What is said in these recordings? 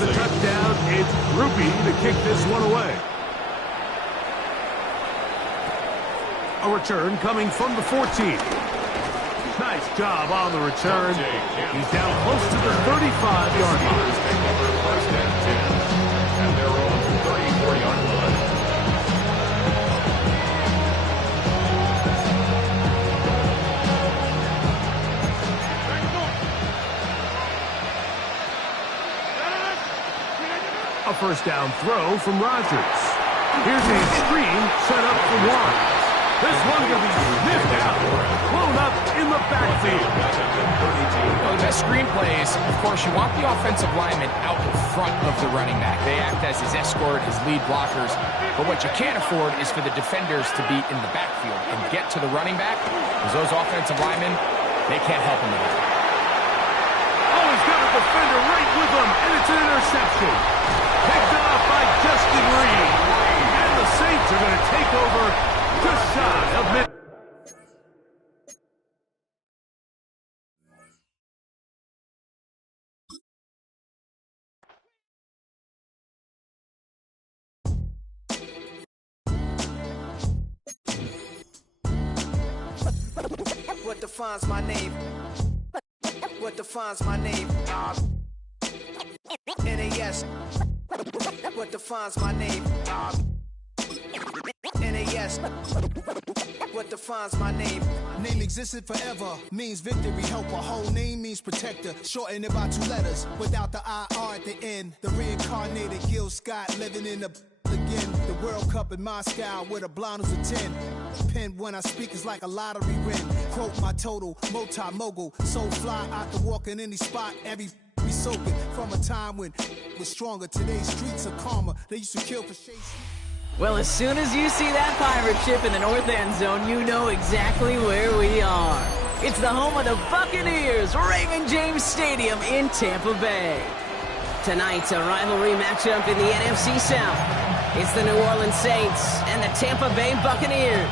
the touchdown. It's Ruby to kick this one away. A return coming from the 14. Nice job on the return. He's down close to the 35-yard line. First and 10. And they're on the 34-yard line. A first down throw from Rodgers. Here's a screen set up for one. This one will be sniffed out, blown up in the backfield. Well, the best screen plays, of course, you want the offensive lineman out in front of the running back. They act as his escort, his lead blockers. But what you can't afford is for the defenders to be in the backfield and get to the running back, because those offensive linemen, they can't help him with that. Oh, he's got a defender right with him, and it's an interception. Picked off by Justin Reed. And the Saints are going to take over just shy of mid. What defines my name? What defines my name? NAS. What defines my name? NAS. What defines my name? Name existed forever, means victory, helper. Whole name means protector, shorten it by 2 letters, without the IR at the end. The reincarnated Gil Scott living in the again. The World Cup in Moscow with a blonde who's a 10. Pen when I speak is like a lottery win. Quote my total, multi-mogul, so fly I can walk in any spot, every be soaking. From a time when was stronger, today's streets are calmer. They used to kill for shade. Well, as soon as you see that pirate ship in the north end zone, you know exactly where we are. It's the home of the Buccaneers, Raymond James Stadium in Tampa Bay. Tonight's a rivalry matchup in the NFC South. It's the New Orleans Saints and the Tampa Bay Buccaneers.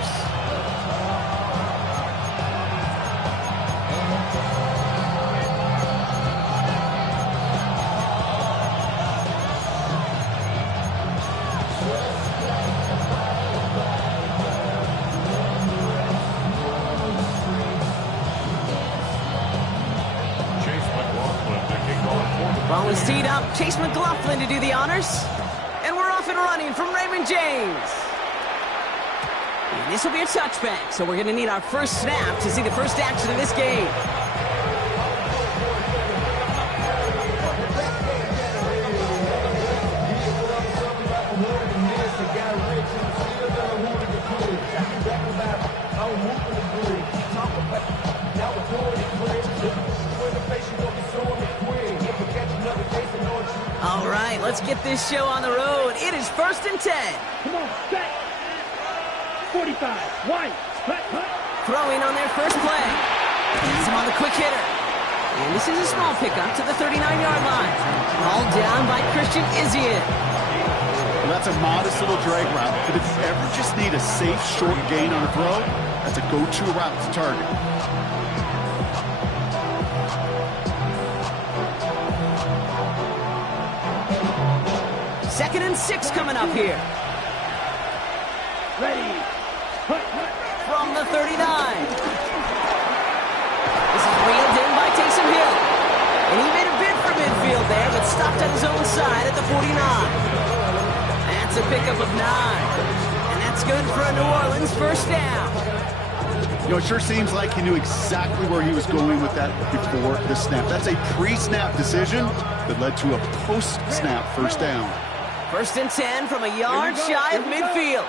Ball is teed up. Chase McLaughlin to do the honors. And we're off and running from Raymond James. And this will be a touchback, so we're going to need our first snap to see the first action of this game. All right, let's get this show on the road. It is 1st and 10. Come on, set. 45, wide, Throwing on their first play. Gets him on the quick hitter. And this is a small pickup to the 39-yard line. All down by Christian Izien. Well, that's a modest little drag route, but if you ever just need a safe, short gain on a throw, that's a go-to route to target. 2nd and 6 coming up here. ready, From the 39. This is reeled in by Taysom Hill. And he made a bid for midfield there, but stopped on his own side at the 49. That's a pickup of 9. And that's good for a New Orleans first down. You know, it sure seems like he knew exactly where he was going with that before the snap. That's a pre-snap decision that led to a post-snap first down. 1st and 10 from a yard shy of midfield.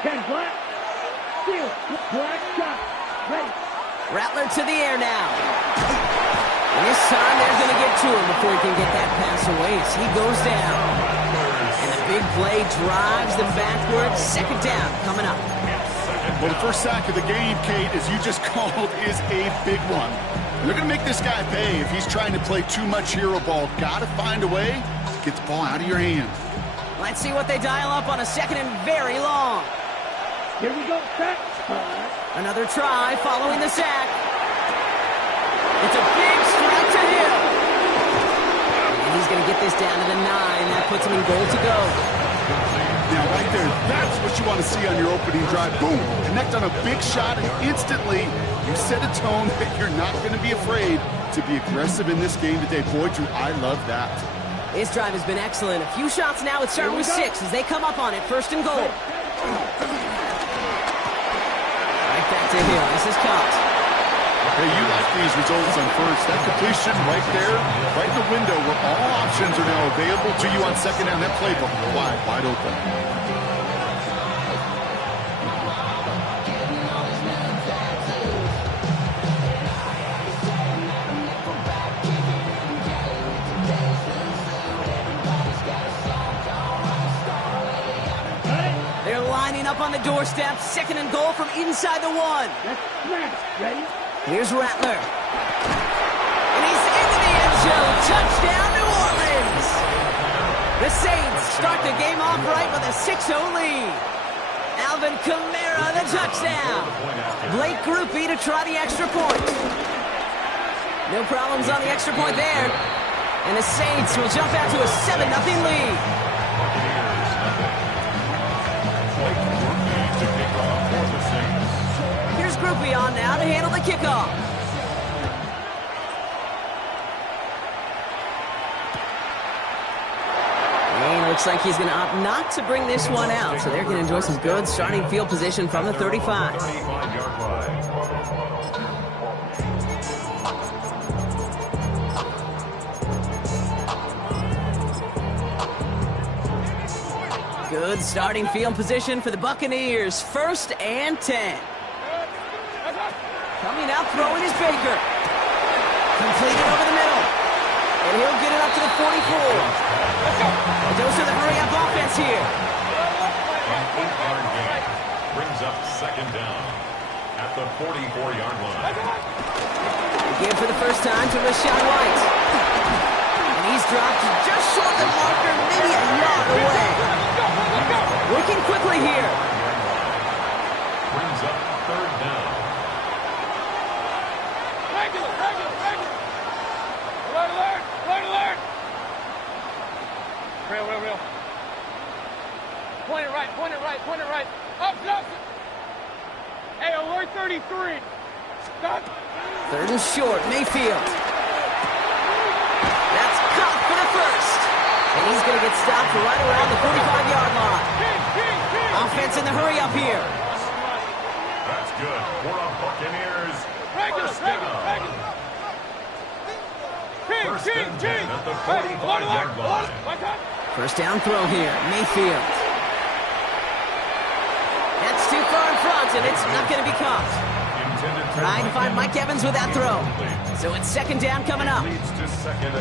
10 black, steal, black shot, ready. Rattler to the air now. And this time they're going to get to him before he can get that pass away as he goes down. And the big play drives them backwards. 2nd down coming up. Well, the first sack of the game, Kate, as you just called, is a big one. They're going to make this guy pay if he's trying to play too much hero ball. Got to find a way to get the ball out of your hand. Let's see what they dial up on a 2nd and very long. Here we go, set. Another try following the sack. It's a big strike to Hill. And he's going to get this down to the 9. That puts him in goal to go. Now, right there, that's what you want to see on your opening drive. Boom! Connect on a big shot, and instantly you set a tone that you're not going to be afraid to be aggressive in this game today. Boy, Drew, I love that. This drive has been excellent. A few shots now. It's starting with 6 as they come up on it. First and goal. Right back to Hill. This is caught. Hey, you like these results on first. That completion right there, right in the window where all options are now available to you on second down. That playbook wide open. They're lining up on the doorstep. Second and goal from inside the 1. Let's smash. Ready? Here's Rattler. And he's into the end zone. Touchdown, New Orleans. The Saints start the game off right with a 6-0 lead. Alvin Kamara, the touchdown. Blake Groupie to try the extra point. No problems on the extra point there. And the Saints will jump out to a 7-0 lead. Here's Groupie on now to handle the kickoff. And it looks like he's going to opt not to bring this one out, so they're going to enjoy some good starting field position from the 35. 35-yard line. Good starting field position for the Buccaneers. First and 10. Coming out, throwing is Baker. Completed over the middle. And he'll get it up to the 44. A dose of the hurry-up offense here. An 8-yard gain brings up second down at the 44-yard line. Again for the first time to Rashawn White. And he's dropped just short of the marker, maybe a yard away. Working quickly here. Brings up third down. Regular. Alert. Real. Point it right. Up. Hey, alert 33. Stop. Third and short, Mayfield. That's caught for the first. And he's going to get stopped right around the 45-yard line. Offense in the hurry up here. That's good. For the Buccaneers. First down. First and 10 at the 45-yard line. First down throw here, Mayfield. That's too far in front, and it's not going to be caught. Trying to find Mike Evans with that throw. So it's second down coming up.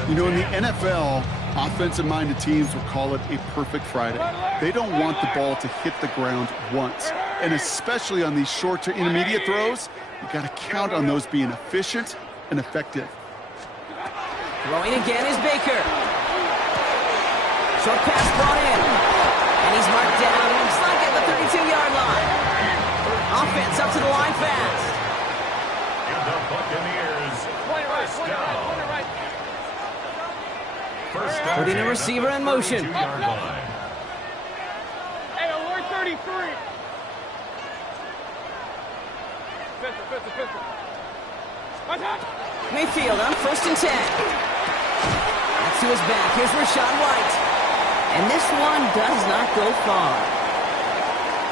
You know, in the NFL, offensive-minded teams will call it a perfect Friday. They don't want the ball to hit the ground once. And especially on these short to intermediate throws, you got to count on those being efficient and effective. Throwing again is Baker. Short pass brought in. And he's marked down. Looks like at the 32-yard line. Offense up to the line fast. And the Buccaneers. First down. First down. Putting a receiver in motion. 32-yard line. Hey, alert 33. Pistol. Mayfield on first and 10. That's to his back. Here's Rashawn White. And this one does not go far.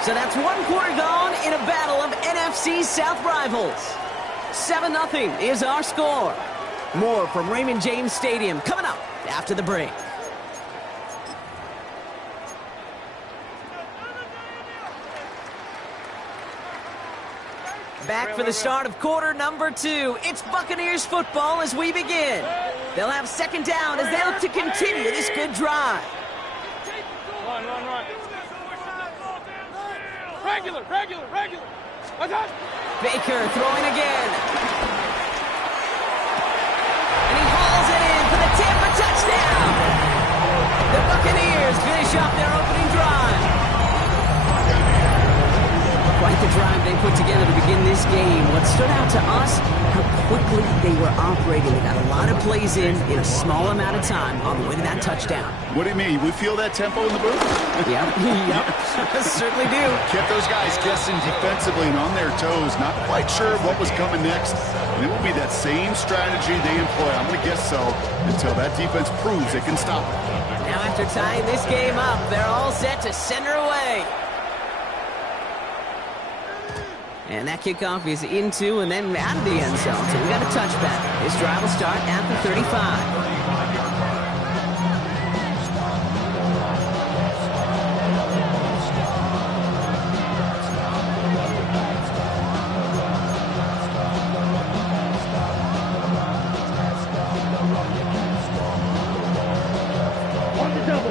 So that's 1 quarter gone in a battle of NFC South rivals. 7-0 is our score. More from Raymond James Stadium coming up after the break. Back for the start of quarter number 2. It's Buccaneers football as we begin. They'll have second down as they look to continue this good drive. Run. Regular. Baker throwing again. And he hauls it in for the Tampa touchdown. The Buccaneers finish off their opening drive. Quite the drive they put together to begin this game. What stood out to us, how quickly they were operating. They got a lot of plays in a small amount of time on the way to that touchdown. What do you mean? We feel that tempo in the booth? Yep. Certainly do. Kept those guys guessing defensively and on their toes, not quite sure what was coming next. And it will be that same strategy they employ, I'm going to guess so, until that defense proves it can stop it. Now after tying this game up, they're all set to send her away. And that kickoff is into and then out of the end zone. So we got a touchback. This drive will start at the 35.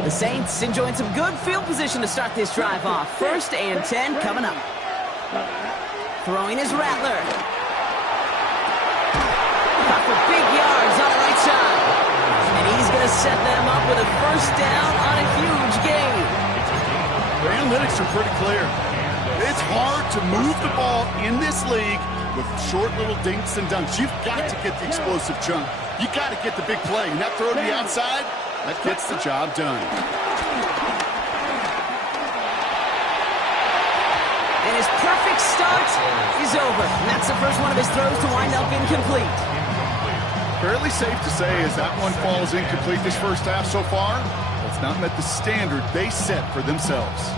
The Saints enjoying some good field position to start this drive off. 1st and 10 coming up. Throwing his Rattler. Got for big yards on the right side. And he's going to set them up with a 1st down on a huge gain. The analytics are pretty clear. It's hard to move the ball in this league with short little dinks and dunks. You've got to get the explosive chunk. You got to get the big play. And that throw to the outside, that gets the job done. And his perfect start is over. And that's the first one of his throws to wind up incomplete. Fairly safe to say as that one falls incomplete this first half so far, it's not met the standard they set for themselves.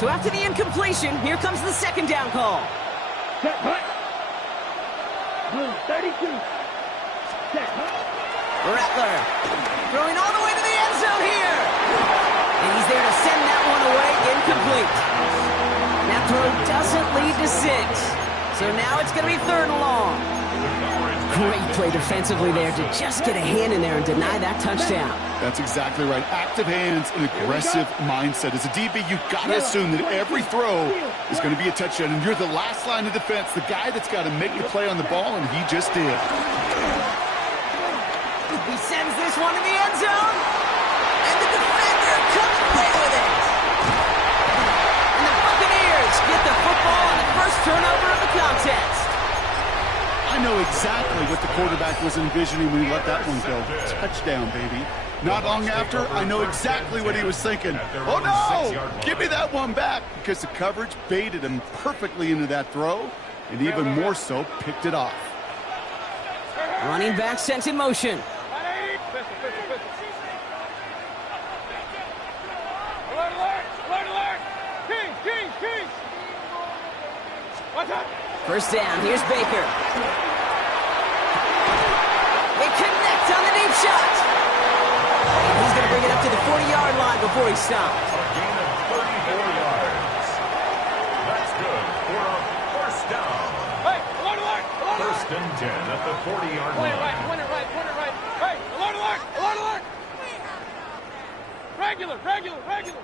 So after the incompletion, here comes the 2nd down call. Set hut. Blue 32. Set hut. Rattler throwing all the way to the end zone here. And he's there to send that one away incomplete. That throw doesn't lead to 6. So now it's going to be 3rd and long. Great play defensively there to just get a hand in there and deny that touchdown. That's exactly right. Active hands and aggressive mindset. As a DB, you've got to assume that every throw is going to be a touchdown. And you're the last line of defense, the guy that's got to make the play on the ball, and he just did. He sends this one in the end zone. And the defender comes away with it. And the Buccaneers get the football on the first turnover of the contest. I know exactly what the quarterback was envisioning when he let that one go. Touchdown, baby. Not long after, I know exactly what he was thinking. Oh, no! Give me that one back! Because the coverage baited him perfectly into that throw, and even more so, picked it off. Running back sent in motion. First down, here's Baker. They connect on the deep shot. And he's going to bring it up to the 40-yard line before he stops. A gain of 34 yards. That's good for a 1st down. Hey, alert, alert, alert, 1st and 10 at the 40-yard Point line. it right, point it right, point it right. Hey, alert, alert, alert, alert. Regular, regular, regular.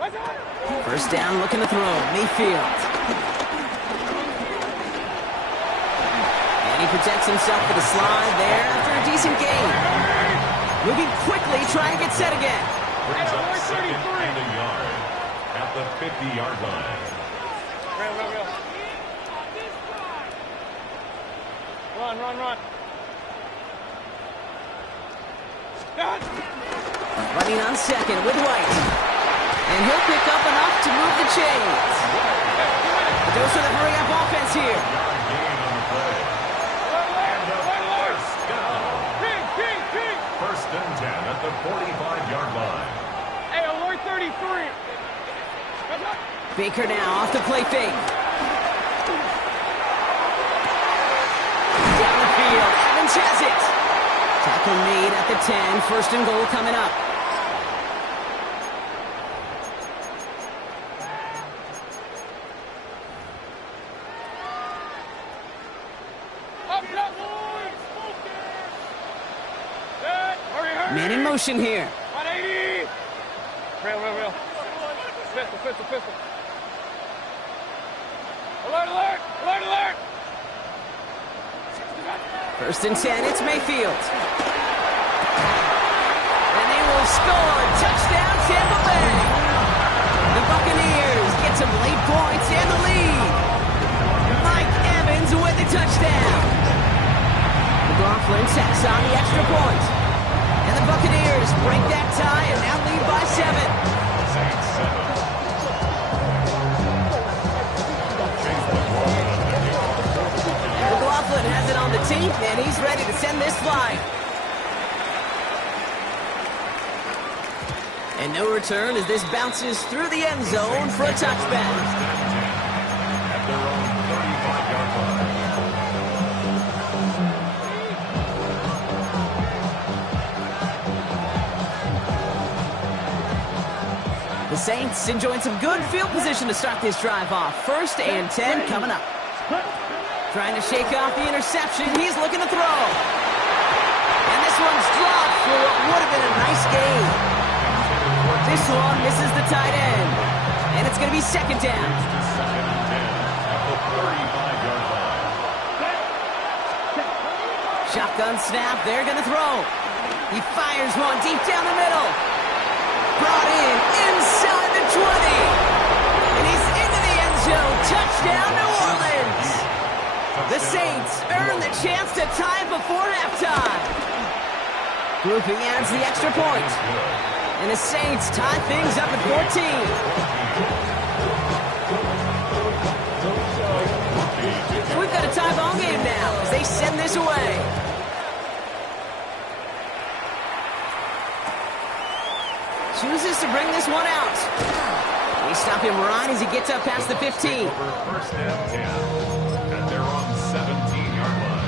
What's that? 1st down, looking to throw. Mayfield. And he protects himself for the slide there after a decent gain. Moving quickly, trying to get set again. Brings up 2nd and a yard at the 50-yard line. Real. Run. Running on 2nd with White. And he'll pick up enough to move the chains. Dose of the hurry-up offense here. Gain on the play. And a 1st down. 1st and 10 at the 45-yard line. Hey, alert 33. Baker now off the play fake. Down the field, Evans has it. Tackle made at the 10, 1st and goal coming up. Man in motion here. 180. Real. Pistol. Alert. 1st and 10, it's Mayfield. And they will score. Touchdown, Tampa Bay. The Buccaneers get some late points and the lead. touchdown. McLaughlin sacks on the extra point. And the Buccaneers break that tie and now lead by 7. McLaughlin has it on the tee, and he's ready to send this flying. And no return as this bounces through the end zone for a touchback. At their own 35-yard line. The Saints enjoying some good field position to start this drive off. 1st and 10 coming up. Trying to shake off the interception. He's looking to throw. And this one's dropped for what would have been a nice gain. This one misses the tight end. And it's going to be 2nd down. Second and 10 at the 35-yard line. Shotgun snap. They're going to throw. He fires one deep down the middle. Brought in inside the 20. And he's into the end zone. Touchdown, New Orleans. The Saints earn the chance to tie it before halftime. Grouping adds the extra point. And the Saints tie things up at 14. So we've got a tie ball game now as they send this away. Chooses to bring this one out. They stop him right as he gets up past the 15. 1st and 10 at their own 17-yard line.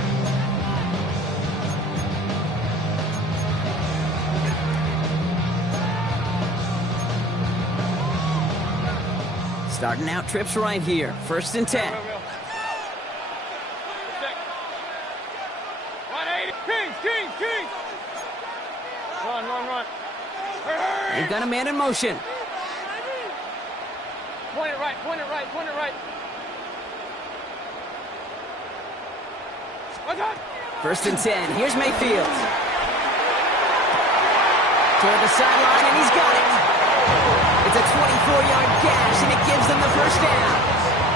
Starting out trips right here. 1st and 10. 180. King. Run. They've got a man in motion. Point it right. 1st and 10. Here's Mayfield. Toward the sideline, and he's got it. It's a 24-yard gash, and it gives them the 1st down.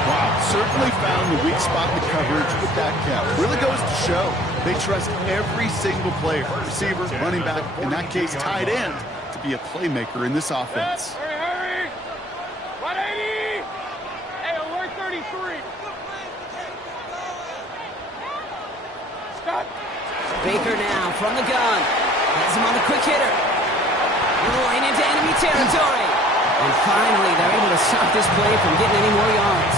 Wow, certainly found the weak spot in the coverage with that catch. Really goes to show they trust every single player, receiver, running back, in that case, tight end, to be a playmaker in this offense. Hurry. 180. Hey, alert 33. Stop. Baker now from the gun. Has him on the quick hitter. Rolling into enemy territory. And finally, they're able to stop this play from getting any more yards.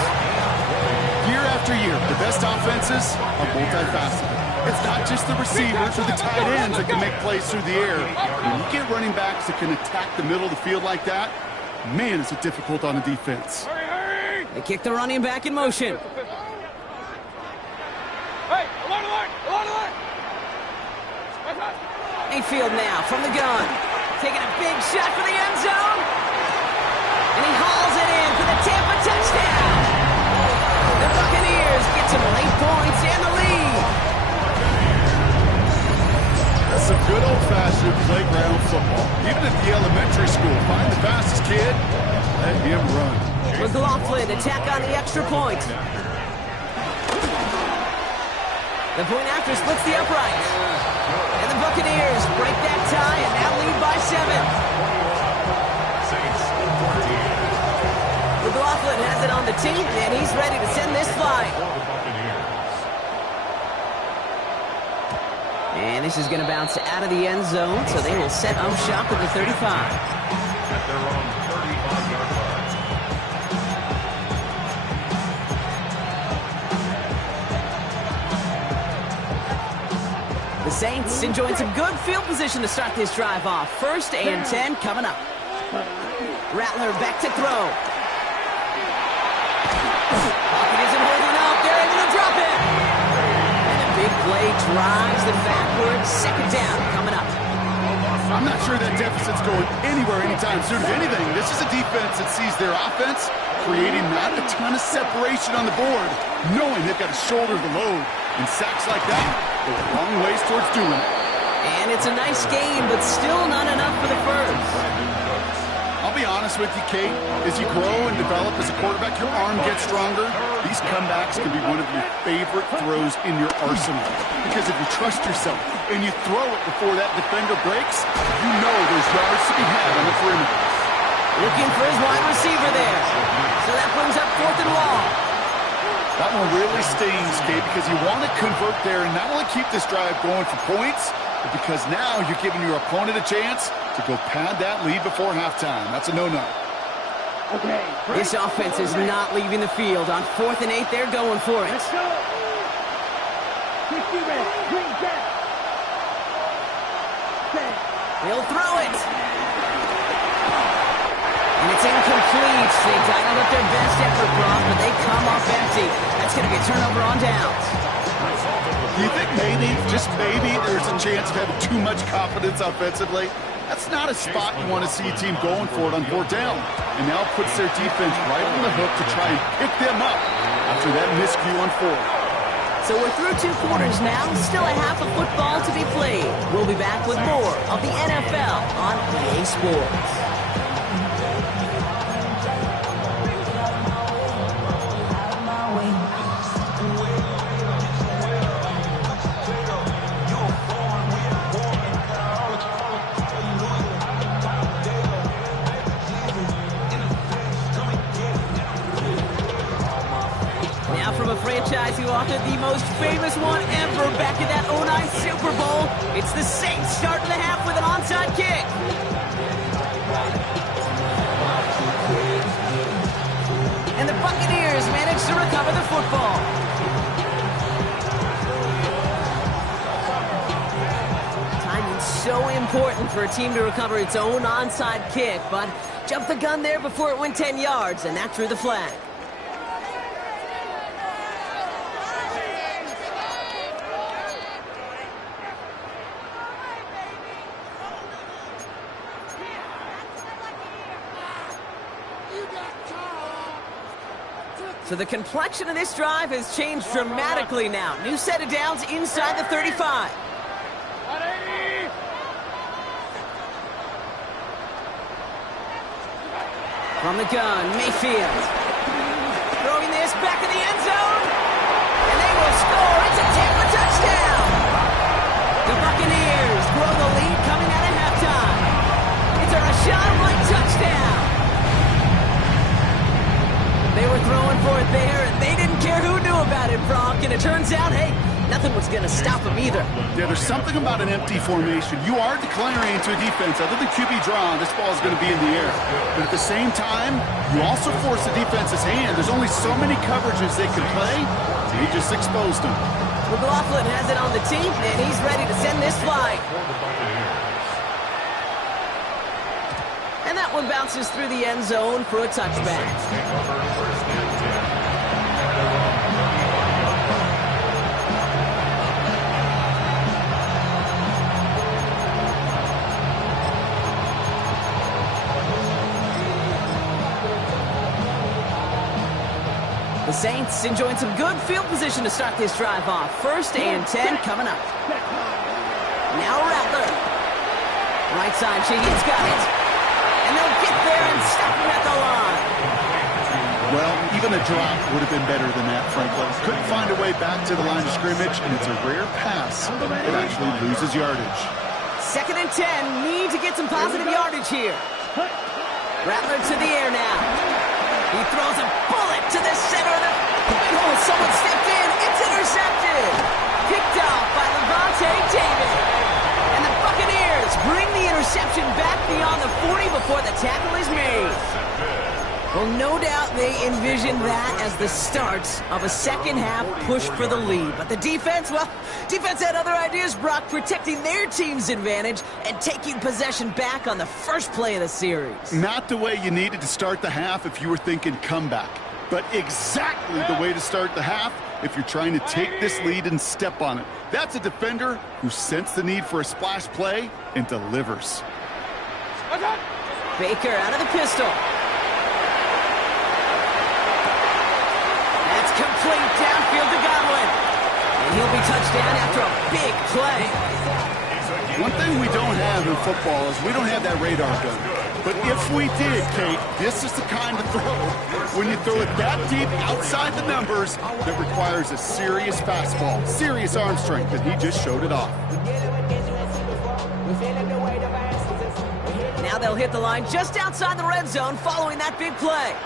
Year after year, the best offenses are multifaceted. It's not just the receivers or the tight ends that can make plays through the air. When you get running backs that can attack the middle of the field like that, man, is it difficult on the defense. Hurry. They kick the running back in motion. Hey, alert. Mayfield now from the gun. Taking a big shot for the end zone. And he hauls it in for the Tampa touchdown. The Buccaneers get some late points and the lead. That's some good old-fashioned playground football. Even at the elementary school, find the fastest kid, let him run. McLaughlin attack on the extra point. The point after splits the uprights. And the Buccaneers break that tie and now lead by 7. McLaughlin has it on the tee, and he's ready to send this flying. And this is going to bounce out of the end zone, so they will set up shop at the 35. At their own 35-yard line. The Saints enjoying some good field position to start this drive off. 1st and 10 coming up. Rattler back to throw. Pocket isn't holding up. They're able to drop it. And a big play drives them backwards. 2nd down coming up. I'm not sure that deficit's going anywhere anytime soon. If anything, this is a defense that sees their offense creating not a ton of separation on the board, knowing they've got to shoulder the load. And sacks like that go a long ways towards doing it. And it's a nice game, but still not enough for the first. I'll I'll be honest with you, Kate, as you grow and develop as a quarterback, your arm gets stronger. These comebacks can be one of your favorite throws in your arsenal. Because if you trust yourself and you throw it before that defender breaks, you know there's yards to be had on the perimeter. Looking for his wide receiver there. So that brings up 4th and long. That one really stings, Kate, because you want to convert there and not only keep this drive going for points, but because now you're giving your opponent a chance to go pad that lead before halftime. That's a no-no. Okay. This offense is not leaving the field. On 4th and 8, they're going for it. Let's go. 60 red. Green set. Set. He'll throw it. And it's incomplete. They dialed up their best effort, Brock, but they come up empty. That's going to be a turnover on downs. Do you think maybe, just maybe, there's a chance of having too much confidence offensively? That's not a spot you want to see a team going for it on 4th down. And now puts their defense right on the hook to try and pick them up after that miscue on 4th. So we're through 2 quarters now. Still a half of football to be played. We'll be back with more of the NFL on EA Sports. Franchise who authored the most famous one ever back in that 09 Super Bowl. It's the Saints starting the half with an onside kick. And the Buccaneers manage to recover the football. Timing's so important for a team to recover its own onside kick, but jumped the gun there before it went 10 yards, and that drew the flag. So the complexion of this drive has changed dramatically now. New set of downs inside the 35. From the gun, Mayfield. Throwing this back in the end zone. And they will score. It's a Tampa touchdown. The Buccaneers grow the lead coming out of halftime. It's a Rashad White touchdown. They were throwing for it there, and they didn't care who knew about it, Brock. And it turns out, hey, nothing was going to stop them either. Yeah, there's something about an empty formation. You are declaring to a defense, other than QB draw, this ball is going to be in the air. But at the same time, you also force the defense's hand. There's only so many coverages they can play, so he just exposed them. McLaughlin has it on the tee, and he's ready to send this flying. And that one bounces through the end zone for a touchback. The Saints enjoying some good field position to start this drive off. 1st and 10 coming up. Now Rattler. Right side, Shaheed's got it. And they'll get there and stop him at the line. Well, even a drop would have been better than that, frankly. Couldn't find a way back to the line of scrimmage, and it's a rare pass. It actually loses yardage. 2nd and 10. Need to get some positive yardage here. Rattler to the air now. He throws a bullet to the center of the... Oh, someone stepped in. It's intercepted. Picked off by Levante David. And the Buccaneers bring the interception back beyond the 40 before the tackle is made. Well, no doubt they envisioned that as the start of a second half push for the lead. But the defense, well, defense had other ideas, Brock, protecting their team's advantage and taking possession back on the first play of the series. Not the way you needed to start the half if you were thinking comeback, but exactly the way to start the half if you're trying to take this lead and step on it. That's a defender who sensed the need for a splash play and delivers. Baker out of the pistol. That's complete downfield to Godwin. And he'll be touched down after a big play. One thing we don't have in football is we don't have that radar gun. But if we did, Kate, this is the kind of throw, when you throw it that deep outside the numbers, that requires a serious fastball, serious arm strength, and he just showed it off. Now they'll hit the line just outside the red zone following that big play.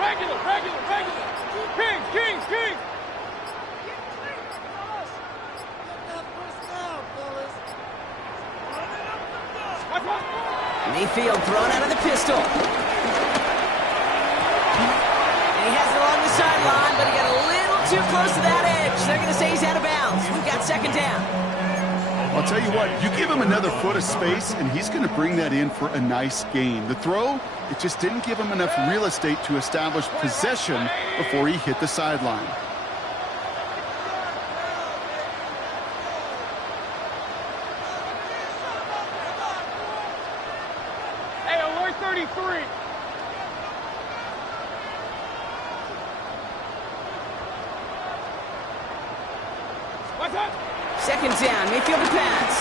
Regular. Kings. Mayfield thrown out of the pistol. And he has it along the sideline, but he got a little too close to that edge. They're going to say he's out of bounds. We've got second down. I'll tell you what, you give him another foot of space, and he's going to bring that in for a nice gain. The throw, it just didn't give him enough real estate to establish possession before he hit the sideline. Hey, alert 33. What's up? Second down, Mayfield to pass.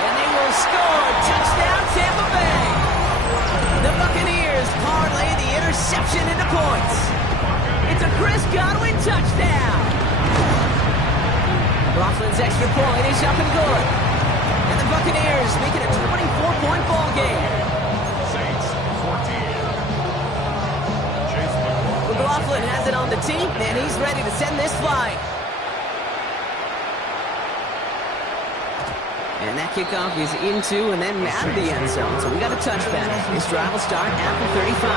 And they will score. Touchdown, Tampa Bay. The Buccaneers parlay the interception into points. It's a Chris Godwin touchdown. Coughlin's extra point is up and good. And the Buccaneers make it a 24-point ball game. Saints 14. Chase McLaughlin has it on the tee, and he's ready to send this flight. And that kickoff is into and then out of the end zone. So we got a touchback. This drive will start at the 35.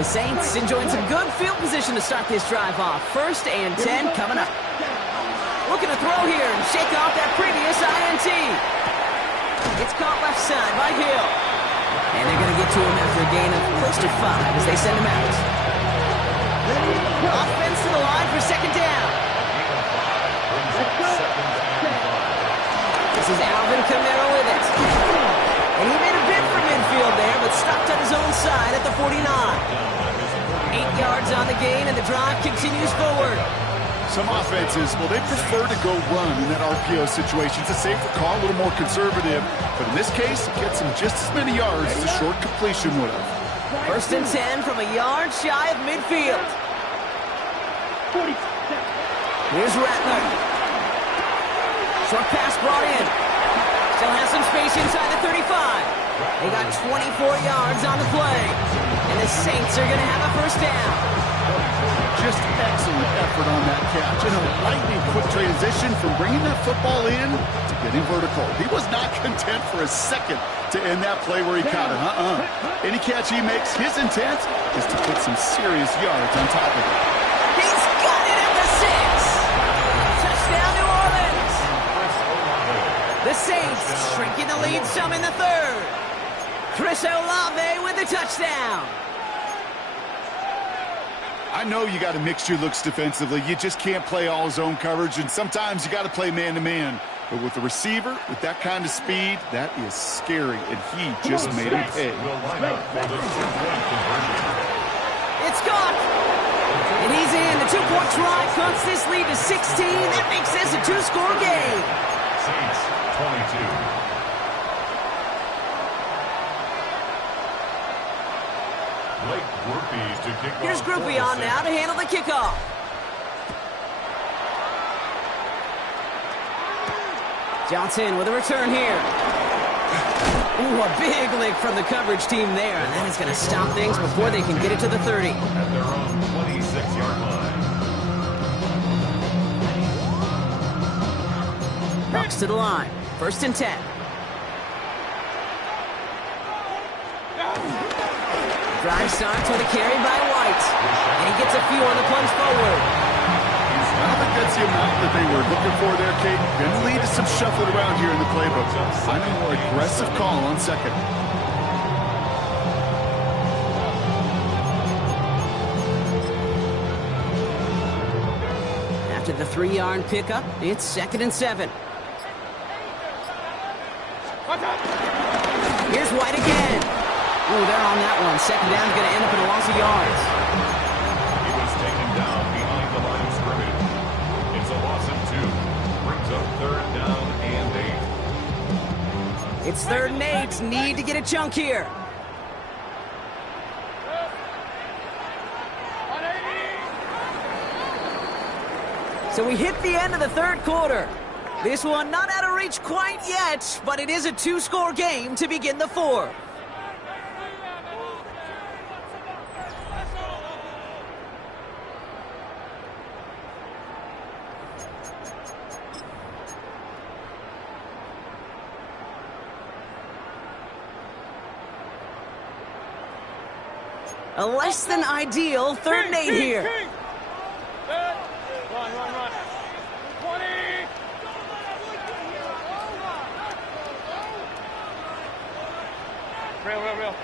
The Saints enjoying some good field position to start this drive off. 1st and 10 coming up. Looking to throw here and shake off that previous INT. It's caught left side by Hill. And they're going to get to him after a gain of close to 5 as they send him out. Offense to the line for second down. This is Alvin Kamara with it. And he made a bid for midfield there, but stopped on his own side at the 49. 8 yards on the gain, and the drive continues forward. Some offenses, well, they prefer to go run in that RPO situation. It's a safer call, a little more conservative. But in this case, it gets him just as many yards as a short completion would have. 1st and 10 from a yard shy of midfield. Here's Rattler. Short pass brought in. Still has some space inside the 35. They got 24 yards on the play. And the Saints are going to have a first down. Just excellent effort on that catch. And a lightning quick transition from bringing that football in to getting vertical. He was not content for a second to end that play where he caught it. Any catch he makes, his intent is to put some serious yards on top of it. He's got it at the 6. Touchdown, New Orleans. The Saints shrinking the lead some in the 3rd. Chris Olave with the touchdown. I know you got to mix your looks defensively. You just can't play all zone coverage, and sometimes you got to play man-to-man. But with a receiver, with that kind of speed, that is scary, and he just made him pay. It's caught. And he's in. The 2-point try cuts this lead to 16. That makes this a 2-score game. Saints 22. Here's Groupie on now to handle the kickoff. Johnson with a return here. Ooh, a big lick from the coverage team there, and that is going to stop things before they can get it to the 30. At their own 26-yard line. Bucks to the line. 1st and 10. Drive starts with a carry by White. And he gets a few on the plunge forward. I don't think that's the amount that they were looking for there, Kate. Going to lead to some shuffling around here in the playbook. I'm a more aggressive call on 2nd. After the 3-yard pickup, it's 2nd and 7. Here's White again. Ooh, they're on that one. Second down is going to end up in a loss of yards. He was taken down behind the line of scrimmage. It's a loss of 2. Brings up 3rd down and 8. It's 3rd and 8. Need to get a chunk here. So we hit the end of the 3rd quarter. This one not out of reach quite yet, but it is a 2-score game to begin the 4th. A less than ideal 3rd and 8 here. Run. 20. Real.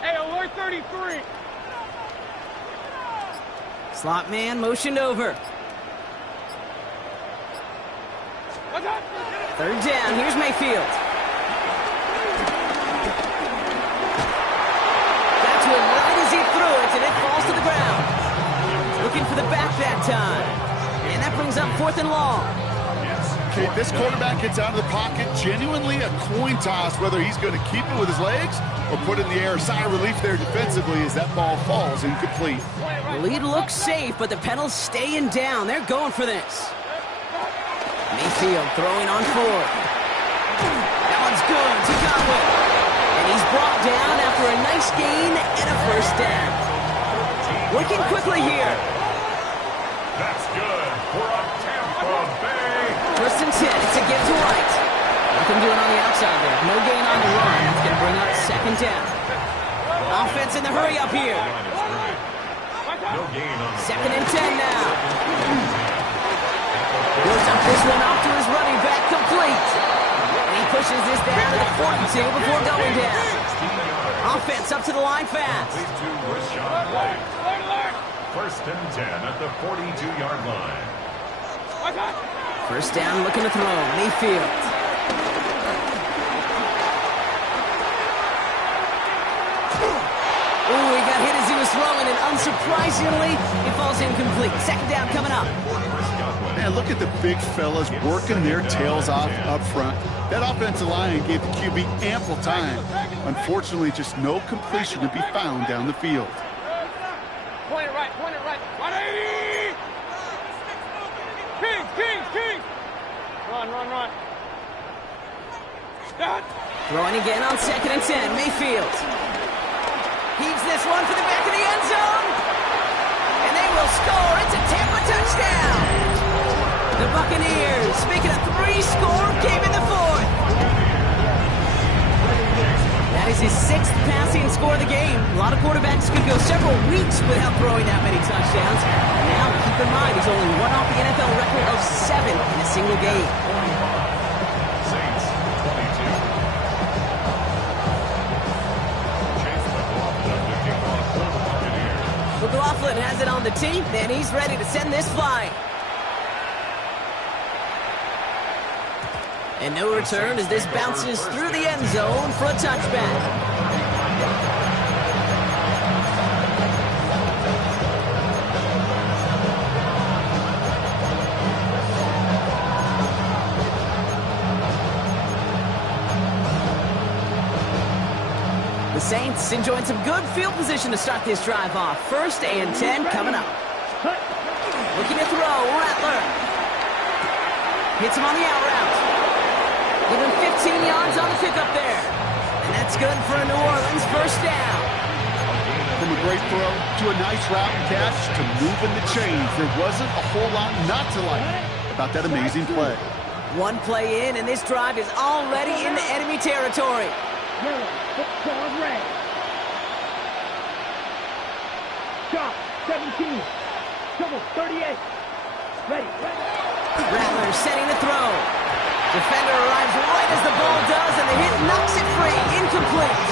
Hey, alert 33. Slot man motioned over. 3rd down. Here's Mayfield. That's one right as he threw it, and it falls to the ground. Looking for the back that time. And that brings up 4th and long. Okay, this quarterback gets out of the pocket, genuinely a coin toss, whether he's going to keep it with his legs or put it in the air. Sigh of relief there defensively as that ball falls incomplete. The lead looks safe, but the Penals staying down. They're going for this. Mayfield throwing on 4th. That one's good to Godwin. And he's brought down after a nice gain and a 1st down. Working quickly here. That's good for a Tampa Bay. 1st and 10. It's a give to White. Nothing doing on the outside there. No gain on the run. It's going to bring up 2nd down. Offense in the hurry up here. No gain on the 2nd and 10 now. Goes up this one off to his running back, complete. And he pushes this down to the 42 before going down. Offense up to the line fast. 1st and 10 at the 42-yard line. 1st down, looking to throw. Mayfield. Ooh, he got hit as he was throwing, and unsurprisingly, it falls incomplete. 2nd down coming up. Man, look at the big fellas working their tails off up front. That offensive line gave the QB ample time. Unfortunately, just no completion to be found down the field. Point it right. 180. King. Run. Done. Throwing again on 2nd and 10. Mayfield. Heaves this one for the back of the end zone. And they will score. It's a Tampa touchdown. The Buccaneers making a 3-score game in the 4th. That is his 6th passing score of the game. A lot of quarterbacks could go several weeks without throwing that many touchdowns. Now, keep in mind, he's only one off the NFL record of 7 in a single game. Saints 22. Chase McLaughlin to kick off for the Buccaneers. McLaughlin has it on the tee, and he's ready to send this flying. And no return as this bounces through the end zone for a touchback. The Saints enjoying some good field position to start this drive off. 1st and 10 coming up. Looking to throw, Rattler. Hits him on the out route. Give him 15 yards on the pickup there. And that's good for a New Orleans 1st down. From a great throw to a nice route and catch to moving the chains, there wasn't a whole lot not to like about that amazing play. One play in, and this drive is already into enemy territory. Yellow, football red. Shot, 17. Double, 38. Ready. Rattler setting the throw. Defender arrives right as the ball does, and the hit knocks it free. Incomplete.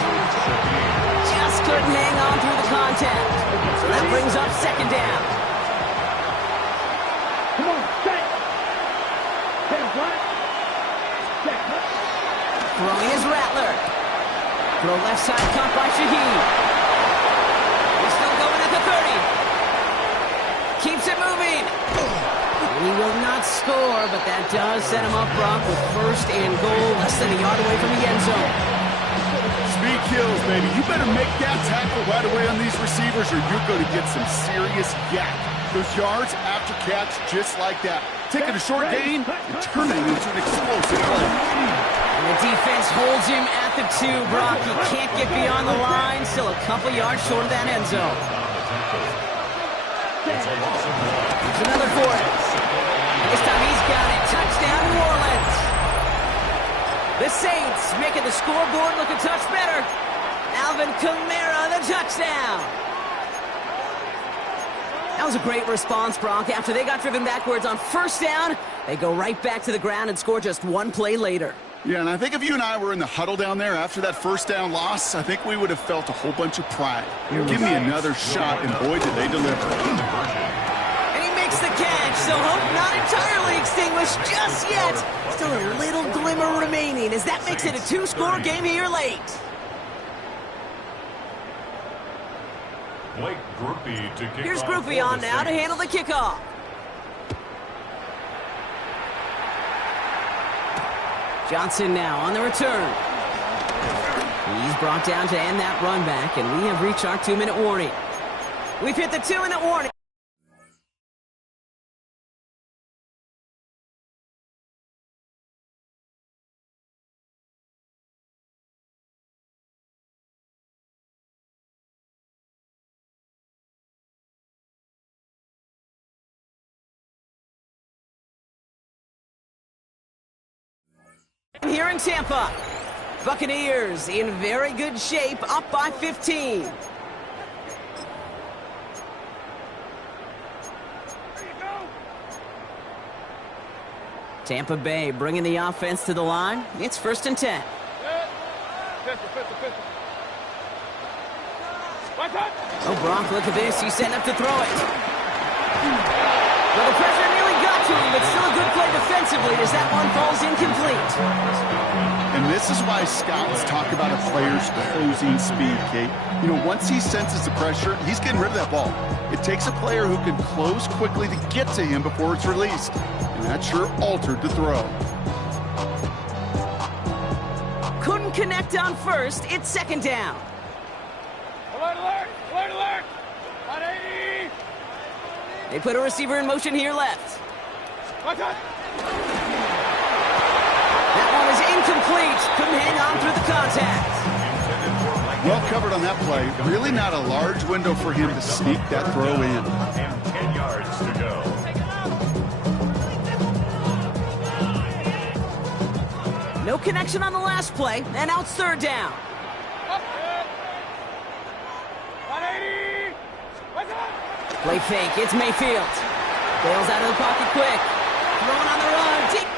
Just couldn't hang on through the contact. So that brings up 2nd down. Come on, set. Throwing his Rattler. Throw left side caught by Shaheed. He's still going at the 30. Keeps it moving. He will not score, but that does set him up, Brock, with first and goal, less than a yard away from the end zone. Speed kills, baby. You better make that tackle right away on these receivers or you're going to get some serious yak. Those yards after catch just like that. Taking a short gain and turning it into an explosive play. And the defense holds him at the 2, Brock. He can't get beyond the line. Still a couple yards short of that end zone. There's another for it. This time he's got it. Touchdown, New Orleans. The Saints making the scoreboard look a touch better. Alvin Kamara, the touchdown. That was a great response, Brock. After they got driven backwards on first down, they go right back to the ground and score just one play later. Yeah, and I think if you and I were in the huddle down there after that first down loss, I think we would have felt a whole bunch of pride. Give me another shot, and boy, did they deliver. And he makes the catch, so hope not entirely extinguished just yet. Still a little glimmer remaining as that makes it a 2-score game here late. Blake Groupie to kick Here's off Groupie on now to handle the kickoff. Johnson now on the return. He's brought down to end that run back, and we have reached our 2-minute warning. We've hit the 2-minute warning. Here in Tampa, Buccaneers in very good shape, up by 15. Tampa Bay bringing the offense to the line. It's 1st and 10. Oh, Brock, look at this. He's setting up to throw it. Well, the pressure nearly got to him, but still a good play defensively as that one falls incomplete. And this is why scouts talk about a player's closing speed, Kate. You know, once he senses the pressure, he's getting rid of that ball. It takes a player who can close quickly to get to him before it's released. And that sure altered the throw. Couldn't connect on first. It's 2nd down. Alert, alert! Alert, alert! On 80! They put a receiver in motion here left. Watch out! That one is incomplete. Couldn't hang on through the contact. Well covered on that play. Really not a large window for him to sneak that throw in. And 10 yards to go. No connection on the last play, and out 3rd down. 180! Watch out! Play fake, it's Mayfield. Bails out of the pocket quick. Throwing on the run. Deep.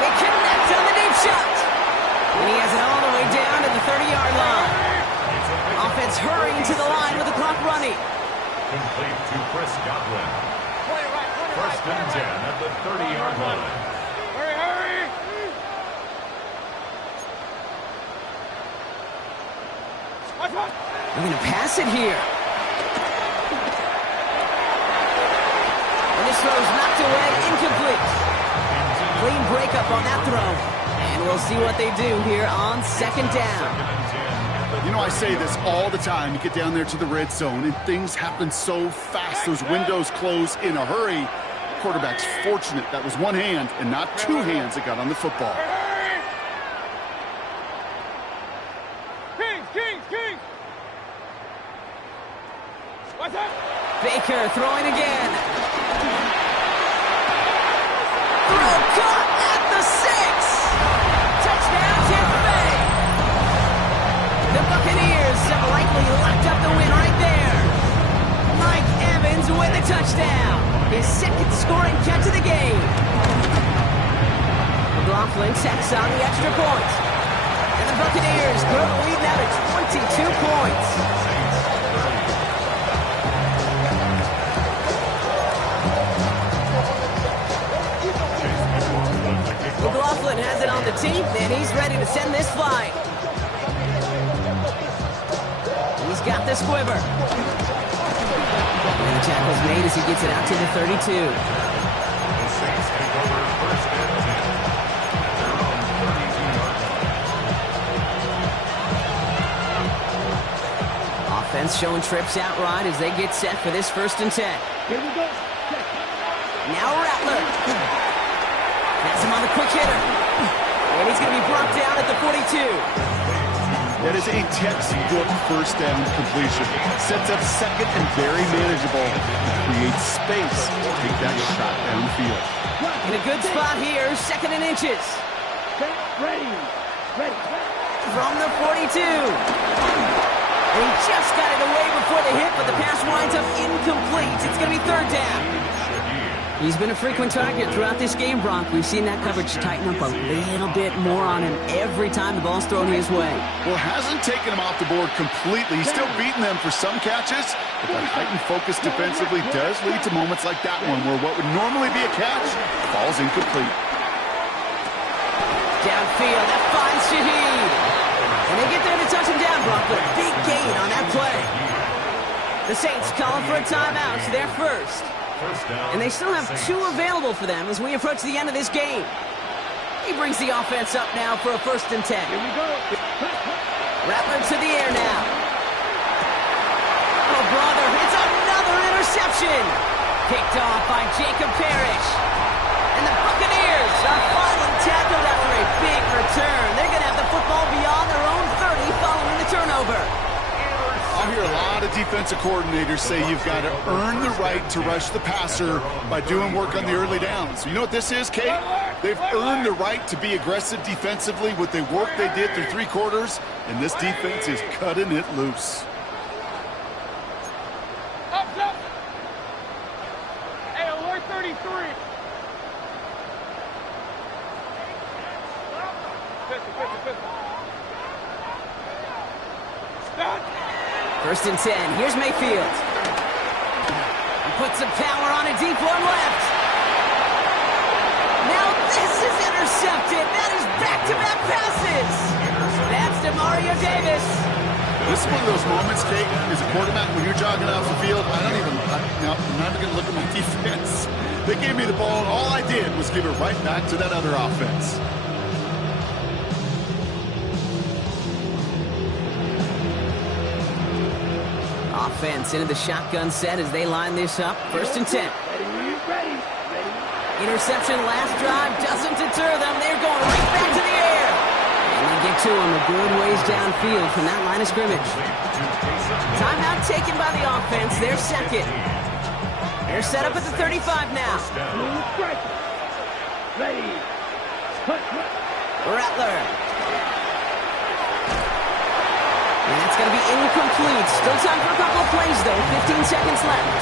They connect on the deep shot. And he has it all the way down to the 30-yard line. Offense hurrying to the line with the clock running. Complete to Chris Godwin. Play it right, play it right, 1st play it and right. 10 at the 30-yard line. Hurry, hurry! Watch out! We're going to pass it here. And this throw's knocked away, incomplete. Clean breakup on that throw. And we'll see what they do here on 2nd down. You know, I say this all the time. You get down there to the red zone, and things happen so fast. Those windows close in a hurry. Quarterback's fortunate that was one hand and not 2 hands that got on the football. Hurry! Kings, Kings, Kings! Watch out! Baker throwing again. Throw caught at the 6. Touchdown, Tampa Bay. The Buccaneers have likely locked up the win right there. Mike Evans with the touchdown. His 2nd scoring catch of the game. McLaughlin tacks on the extra point. And the Buccaneers grow the lead now to 22 points. McLaughlin has it on the the teeth, and he's ready to send this flying. He's got the squiver. And the tackle's made as he gets it out to the 32. Offense showing trips out right as they get set for this 1st and 10. Here we go. Now Rattler. Has him on the quick hitter. And he's going to be brought down at the 42. That is a textbook 1st down completion. Sets up 2nd and very manageable. Creates space to take that shot downfield. In a good spot here, 2nd and inches. Ready. From the 42. And he just got it away before the hit, but the pass winds up incomplete. It's going to be 3rd down. He's been a frequent target throughout this game, Brock. We've seen that coverage tighten up a little bit more on him every time the ball's thrown his way. Well, hasn't taken him off the board completely. He's still beating them for some catches, but that heightened focus defensively does lead to moments like that one where what would normally be a catch falls incomplete. Downfield, that finds Shaheed. And they get there to touch him down, Brock, but a big gain on that play. The Saints calling for a timeout, so they're first. And they still have 2 available for them as we approach the end of this game. He brings the offense up now for a 1st and 10. Here we go. Rattler to the air now. Oh, brother, it's another interception. Picked off by Jacob Parrish. And the Buccaneers are finally tackled after a big return. They're going to have the football beyond their own 30 following the turnover. I hear a lot of defensive coordinators say you've got to earn the right to rush the passer by doing work on the early downs. You know what this is, Kate? They've earned the right to be aggressive defensively with the work they did through 3 quarters, and this defense is cutting it loose. Up. Hey, alert 33. Pistol. Stop. 1st and 10. Here's Mayfield. He puts some power on a deep one left. Now this is intercepted. That is back-to-back passes. That's DeMario Davis. This is one of those moments, Kate, as a quarterback, when you're jogging off the field, I'm not even going to look at my defense. They gave me the ball, and all I did was give it right back to that other offense. Offense into the shotgun set as they line this up. 1st and 10. Ready. Interception last drive doesn't deter them. They're going right back to the air. And they get to him a good ways downfield from that line of scrimmage. Timeout taken by the offense. They're 2nd. They're set up at the 35 now. Ready. Rattler. And that's going to be incomplete. Still time for a couple of plays, though. 15 seconds left.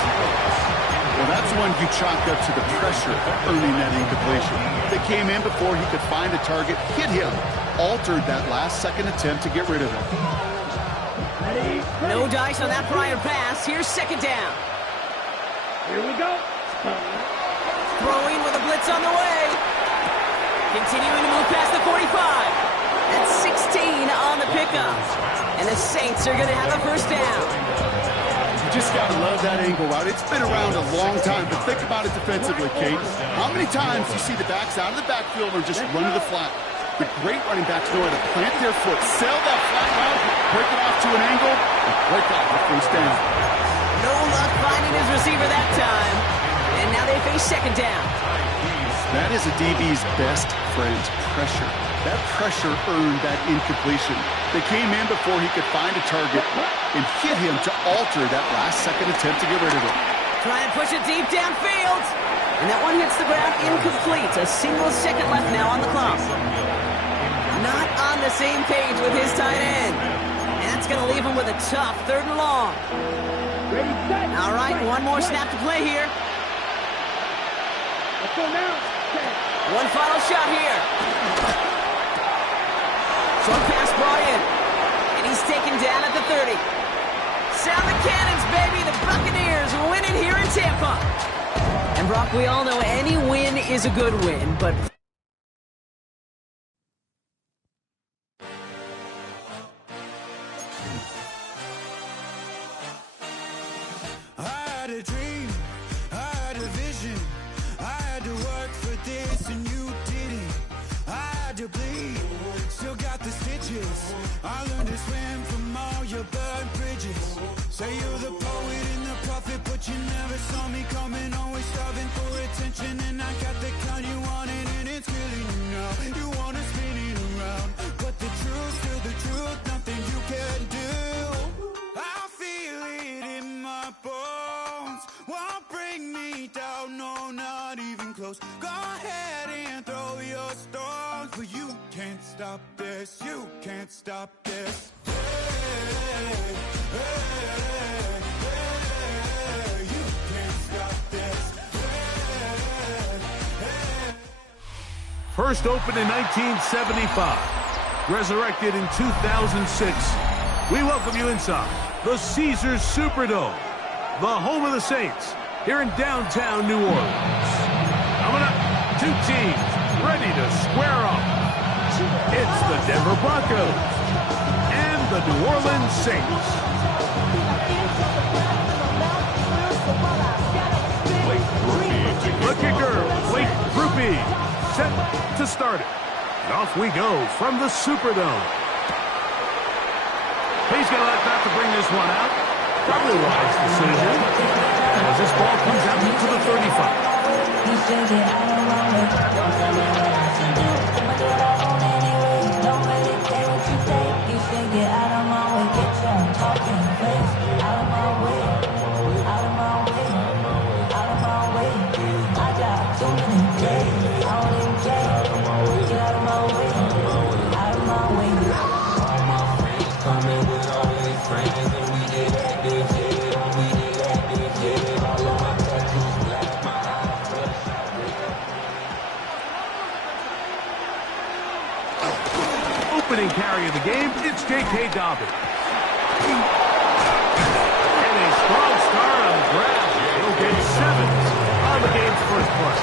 Well, that's one you chalk up to the pressure of earning that incompletion. They came in before he could find a target, hit him, altered that last-second attempt to get rid of it. No dice on that prior pass. Here's 2nd down. Here we go. Throwing with a blitz on the way. Continuing to move past the 45. That's 16 on the pickup. And the Saints are going to have a 1st down. You just got to love that angle route. It's been around a long time, but think about it defensively, Kate. How many times do you see the backs out of the backfield or just run to the flat? The great running backs know how to plant their foot, sell that flat route, break it off to an angle, and break off the 1st down. No luck finding his receiver that time. And now they face 2nd down. That is a DB's best friend, pressure. That pressure earned that incompletion. They came in before he could find a target and hit him to alter that last-second attempt to get rid of it. Trying to push it deep downfield. And that one hits the ground incomplete. A single second left now on the clock. Not on the same page with his tight end. And that's going to leave him with a tough 3rd and long. All right, one more snap to play here. Let's go now. One final shot here. Short pass brought in. And he's taken down at the 30. Sound the cannons, baby. The Buccaneers winning here in Tampa. And Brock, we all know any win is a good win, but riches. Say you're the poet and the prophet, but you never saw me coming. Always starving for attention, and I got the kind you wanted, and it's killing you now. You wanna spin it around, but the truth's still the truth. Nothing you can do. I feel it in my bones. Won't bring me down, no, not even close. Go ahead and throw your stones, but you can't stop this. You can't stop this. First opened in 1975, resurrected in 2006. We welcome you inside the Caesars Superdome, the home of the Saints, here in downtown New Orleans. Coming up, two teams ready to square off. It's the Denver Broncos and the New Orleans Saints. The kicker, Blake Grupe, set to start it. And off we go from the Superdome. He's going to opt to bring this one out. Probably a wise decision, as this ball comes out to the 35. Opening carry of the game, it's J.K. Dobbins. And a strong start on the ground. He'll get 7 on the game's first play.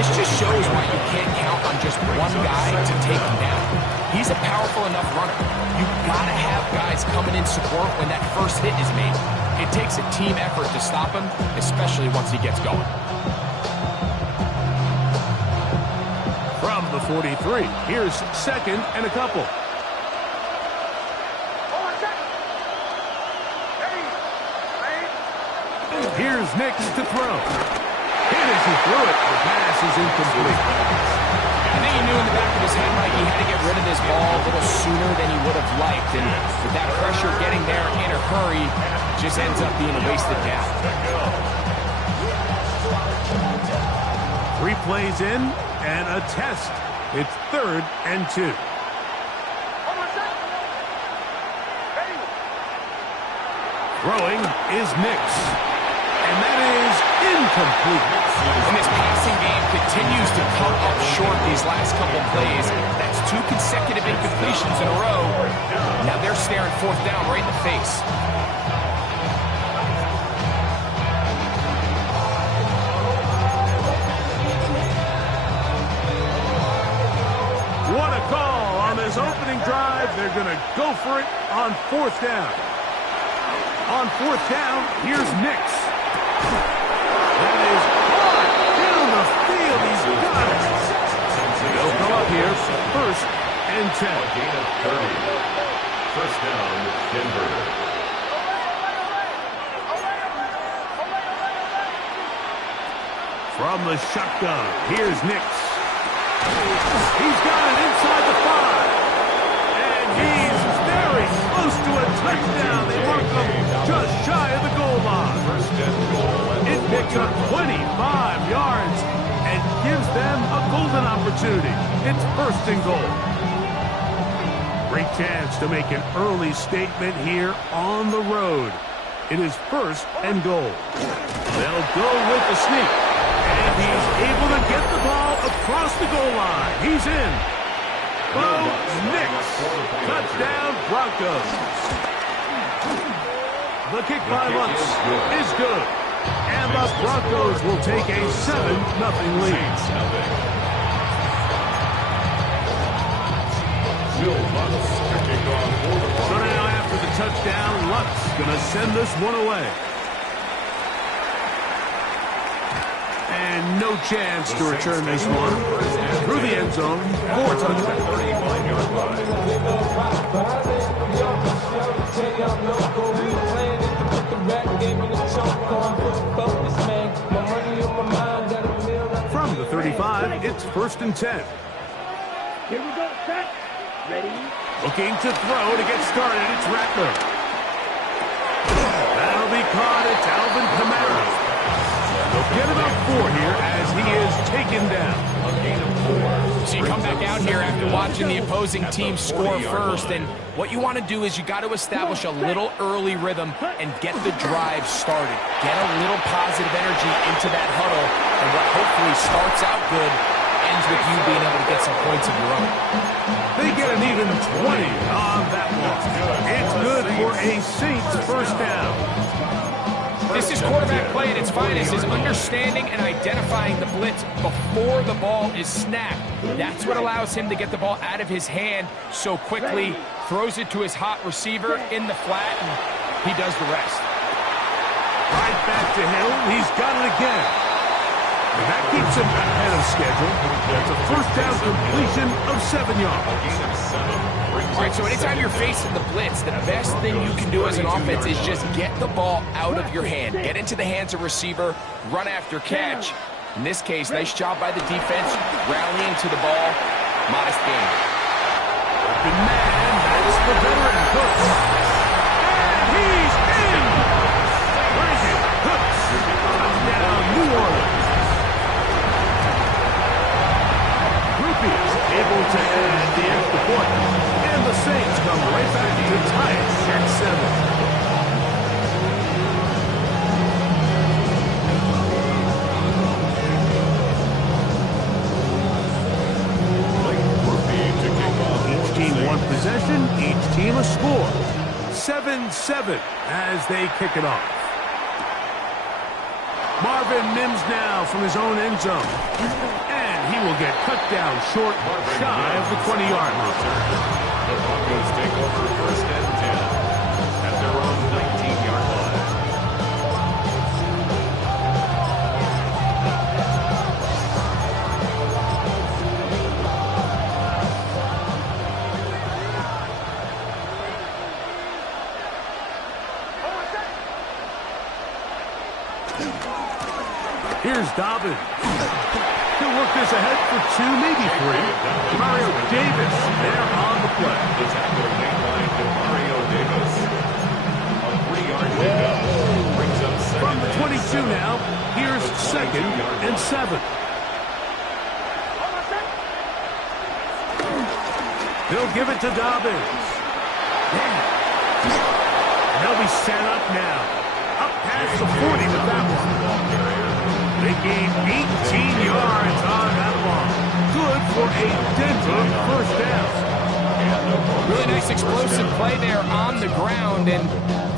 This just shows why you can't count on just one guy to take him down. He's a powerful enough runner. You've got to have guys coming in support when that first hit is made. It takes a team effort to stop him, especially once he gets going. From the 43, here's second and a couple. Here's Nix to throw. Hit as he threw it. The pass is incomplete. I think he knew in the back of his head, Mike, he had to get rid of this ball a little sooner than he would have liked. And with that pressure getting there in a hurry, just ends up being a wasted gap. 3 plays in and a test. It's 3rd and 2. Throwing is Nix. And that is incomplete. And this passing game continues to come up short these last couple plays. That's 2 consecutive incompletions in a row. Now they're staring 4th down right in the face. What a call on this opening drive. They're going to go for it on 4th down. On 4th down, here's Nix. That is hard down the field. He's got it. They'll come up here, 1st and 10. Gain of 30. First down, Denver. From the shotgun, here's Nix. He's got it inside the 5. And he's very close to a touchdown. They mark him just shy of the goal line. First and goal. It picks up 25 yards and gives them a golden opportunity. It's 1st and goal. Great chance to make an early statement here on the road. It is 1st and goal. They'll go with the sneak. And he's able to get the ball across the goal line. He's in. Bo Nix. Touchdown, Broncos. The kick by Lutz is good. And the Broncos will take a 7-0 lead. So now after the touchdown, Lutz going to send this one away. And no chance to return this one through the end zone for a touchdown. 35, it's 1st and 10. Here we go. Set. Ready. Looking to throw to get started, it's Rattler. That'll be caught, it's Alvin Kamara. They'll get about 4 here as he is taken down. A gain of 4. So you come back out here after watching the opposing team score first, and what you want to do is you got to establish a little early rhythm and get the drive started. Get a little positive energy into that huddle, and what hopefully starts out good ends with you being able to get some points of your own. They get an even 20 on that one. It's good for a Saints first down. This is quarterback play at its finest, is understanding and identifying the blitz before the ball is snapped. That's what allows him to get the ball out of his hand so quickly, throws it to his hot receiver in the flat, and he does the rest. Right back to Hill. He's got it again. And that keeps him ahead of schedule. That's a first down completion of 7 yards. A gain of 7. All right, so anytime you're facing the blitz, the best thing you can do as an offense is just get the ball out of your hand. Get into the hands of receiver, run after catch. In this case, nice job by the defense, rallying to the ball. Modest gain. Open man, that's the veteran Cooks. And he's in! Brandon Cooks. Touchdown, New Orleans. Rupees able to add the extra point. And the Saints come right back to tie it at 7. Each team one possession, each team a score. 7-7 as they kick it off. Marvin Mims now from his own end zone. And he will get cut down short, shy of the 20-yard line. The Broncos take over 1st and 10 at their own 19-yard line. Here's Dobbins. He'll work this ahead for 2, maybe 3. Mario Davis there on the play. The tackle made by Mario Davis. A 3-yard pickup brings up 2nd. From the 22 now, here's 2nd and 7. They'll give it to Dobbins. They'll be set up now. Up past the 40 with that one. They gain 18 yards on that ball. Good for a Denver first down. Really nice explosive play there on the ground. And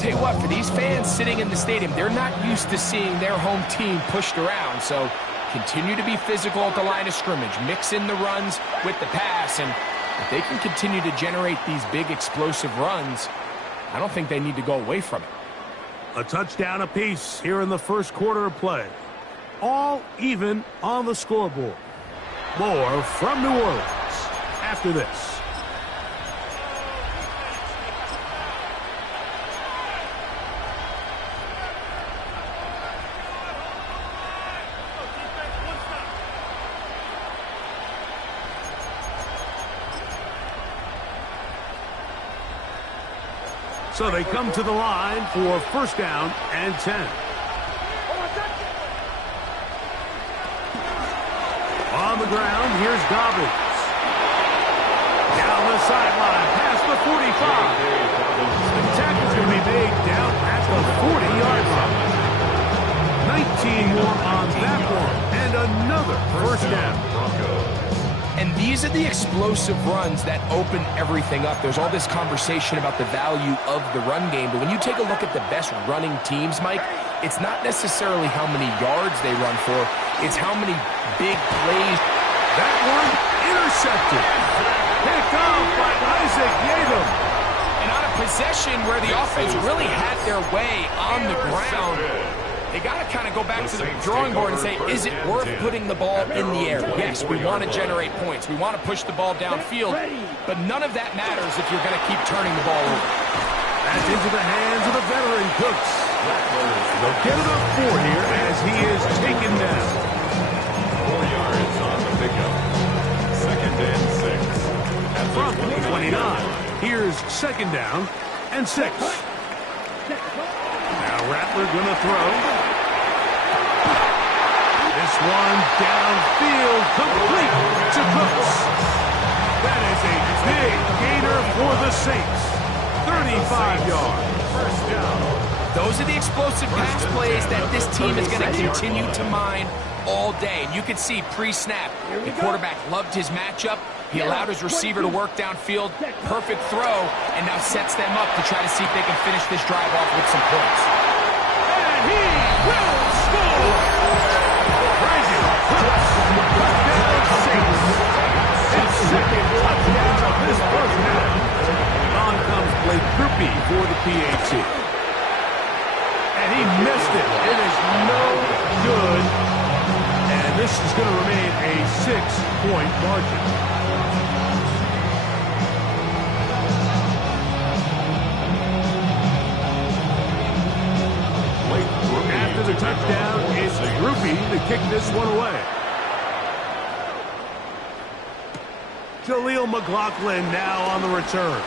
tell you what, for these fans sitting in the stadium, they're not used to seeing their home team pushed around. So continue to be physical at the line of scrimmage. Mix in the runs with the pass. And if they can continue to generate these big explosive runs, I don't think they need to go away from it. A touchdown apiece here in the first quarter of play. All even on the scoreboard. More from New Orleans after this. So they come to the line for 1st down and 10. On the ground, here's Dobbins. Down the sideline, past the 45. The tackle's going to be made down at the 40-yard line. 19 more on that one, and another first down. And these are the explosive runs that open everything up. There's all this conversation about the value of the run game, but when you take a look at the best running teams, Mike, it's not necessarily how many yards they run for, it's how many big plays. That one intercepted. Picked off by Isaac Yadam. And on a possession where the offense really had their way on the ground, they got to kind of go back to the drawing board and say, is it worth putting the ball in the air? Yes, we want to generate points. We want to push the ball downfield, but none of that matters if you're going to keep turning the ball over. That's into the hands of the veteran Cooks. They'll get it up 4 here as he is taken down. 4 yards. from the 29. Here's second down and 6. Now Rattler going to throw. This one downfield, complete to Cooks. That is a big gainer for the Saints. 35 yards. First down. Those are the explosive pass plays that this team is going to continue to mine all day. And you can see pre-snap, the quarterback loved his matchup. He allowed his receiver to work downfield. Perfect throw, and now sets them up to try to see if they can finish this drive off with some points. And he will score! Brandon Cooks, touchdown Saints. His second touchdown of this first half. On comes Blake Grupe for the PAT. And he missed it. It is no good. And this is going to remain a 6-point margin. After the touchdown, it's Grupe to kick this one away. Jaleel McLaughlin now on the return.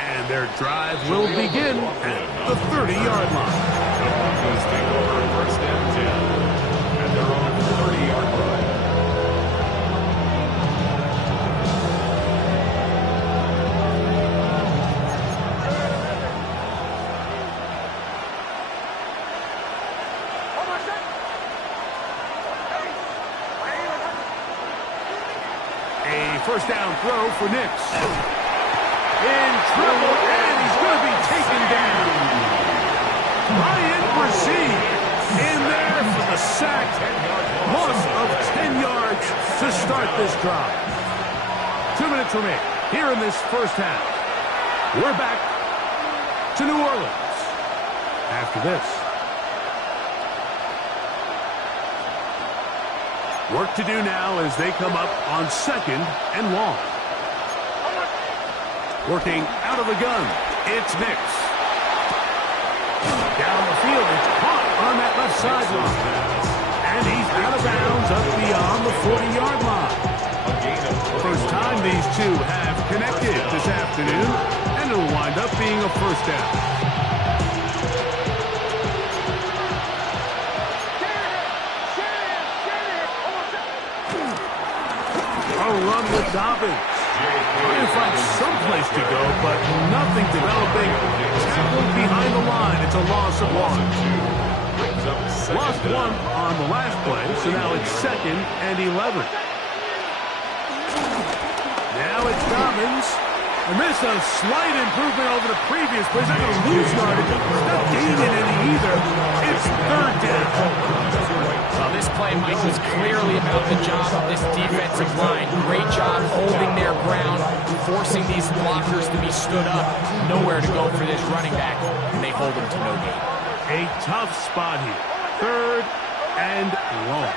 And their drive will begin at the 30-yard line. The Broncos take over first and 10 at their own 30-yard line. A first down throw for Nix. In trouble, and he's going to be taken down. Ryan Brzee in there for the sack. Loss of 10 yards to start this drive. 2 minutes remain here in this first half. We're back to New Orleans after this. Work to do now as they come up on second and long. Working out of the gun, it's Nix. Down the field, it's caught on that left sideline. And he's out of bounds up beyond the 40-yard line. First time these two have connected this afternoon, and it'll wind up being a first down. A run with Dobbins. Trying to find someplace to go, but nothing developing. Tackled behind the line. It's a loss of 1. Lost 1 on the last play, so now it's second and 11. Now it's Dobbins. And this a slight improvement over the previous plays. They're going to lose yardage. It's not gaining any either. It's third down. Well, this play, Mike, was clearly about the job of this defensive line. Great job holding their ground, forcing these blockers to be stood up. Nowhere to go for this running back, and they hold him to no gain. A tough spot here. Third and long.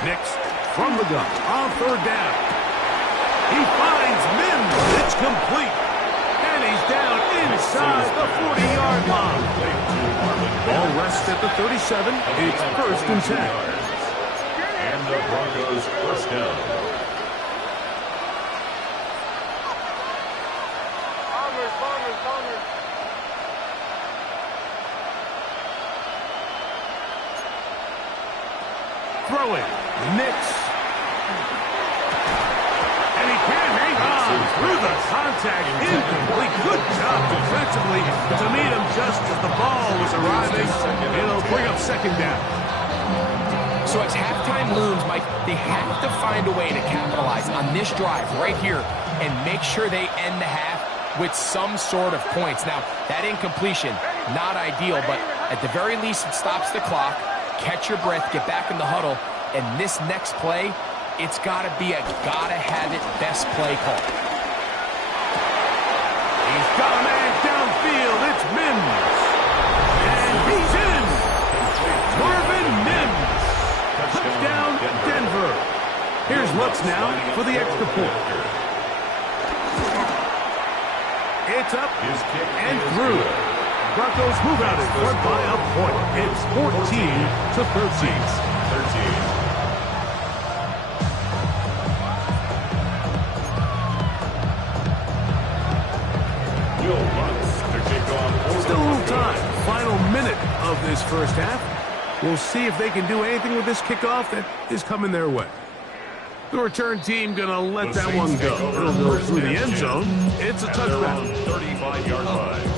Nix from the gun on third down. He finds Mims. It's complete. And he's down inside the 40-yard line. Ball rests at the 37. It's first and 10. And the Broncos first down. Throwing. Nix. And he can hang on through the contact. Incomplete. Good job defensively to meet him just as the ball was arriving. It'll bring up second down. So as halftime looms, Mike, they have to find a way to capitalize on this drive right here and make sure they end the half with some sort of points. Now, that incompletion, not ideal, but at the very least it stops the clock. Catch your breath, get back in the huddle, and this next play, it's got to be a gotta-have-it best play call. He's got a man downfield. It's Mims. And he's in. Marvin Mims. Touchdown, Denver. Here's Lutz now for the extra point. It's up and through. Broncos move out in front by a point. It's 14-13. 13. Still a little time. Final minute of this first half. We'll see if they can do anything with this kickoff that is coming their way. The return team going to let that one go. It'll go through the end zone. It's a touchdown. 35-yard line.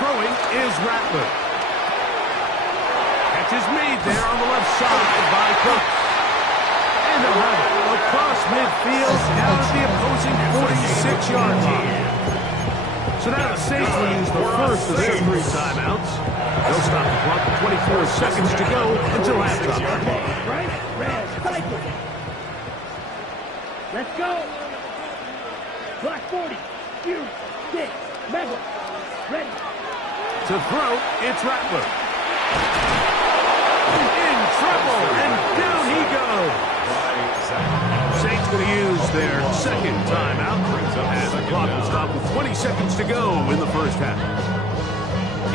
Throwing is Rattler. Catch is made there on the left side by Cook. And they'll have it across midfield down at the opposing 46-yard line. So now the Saints will use the first of their 3 timeouts. They'll stop the clock with 24 seconds to go until halftime. Right? Red, cycle. Let's go. Block 40. You, 6, level. Ready. To throw, it's Rattler. In trouble, and down he goes. Saints going to use their second timeout. And the clock will stop with 20 seconds to go in the first half.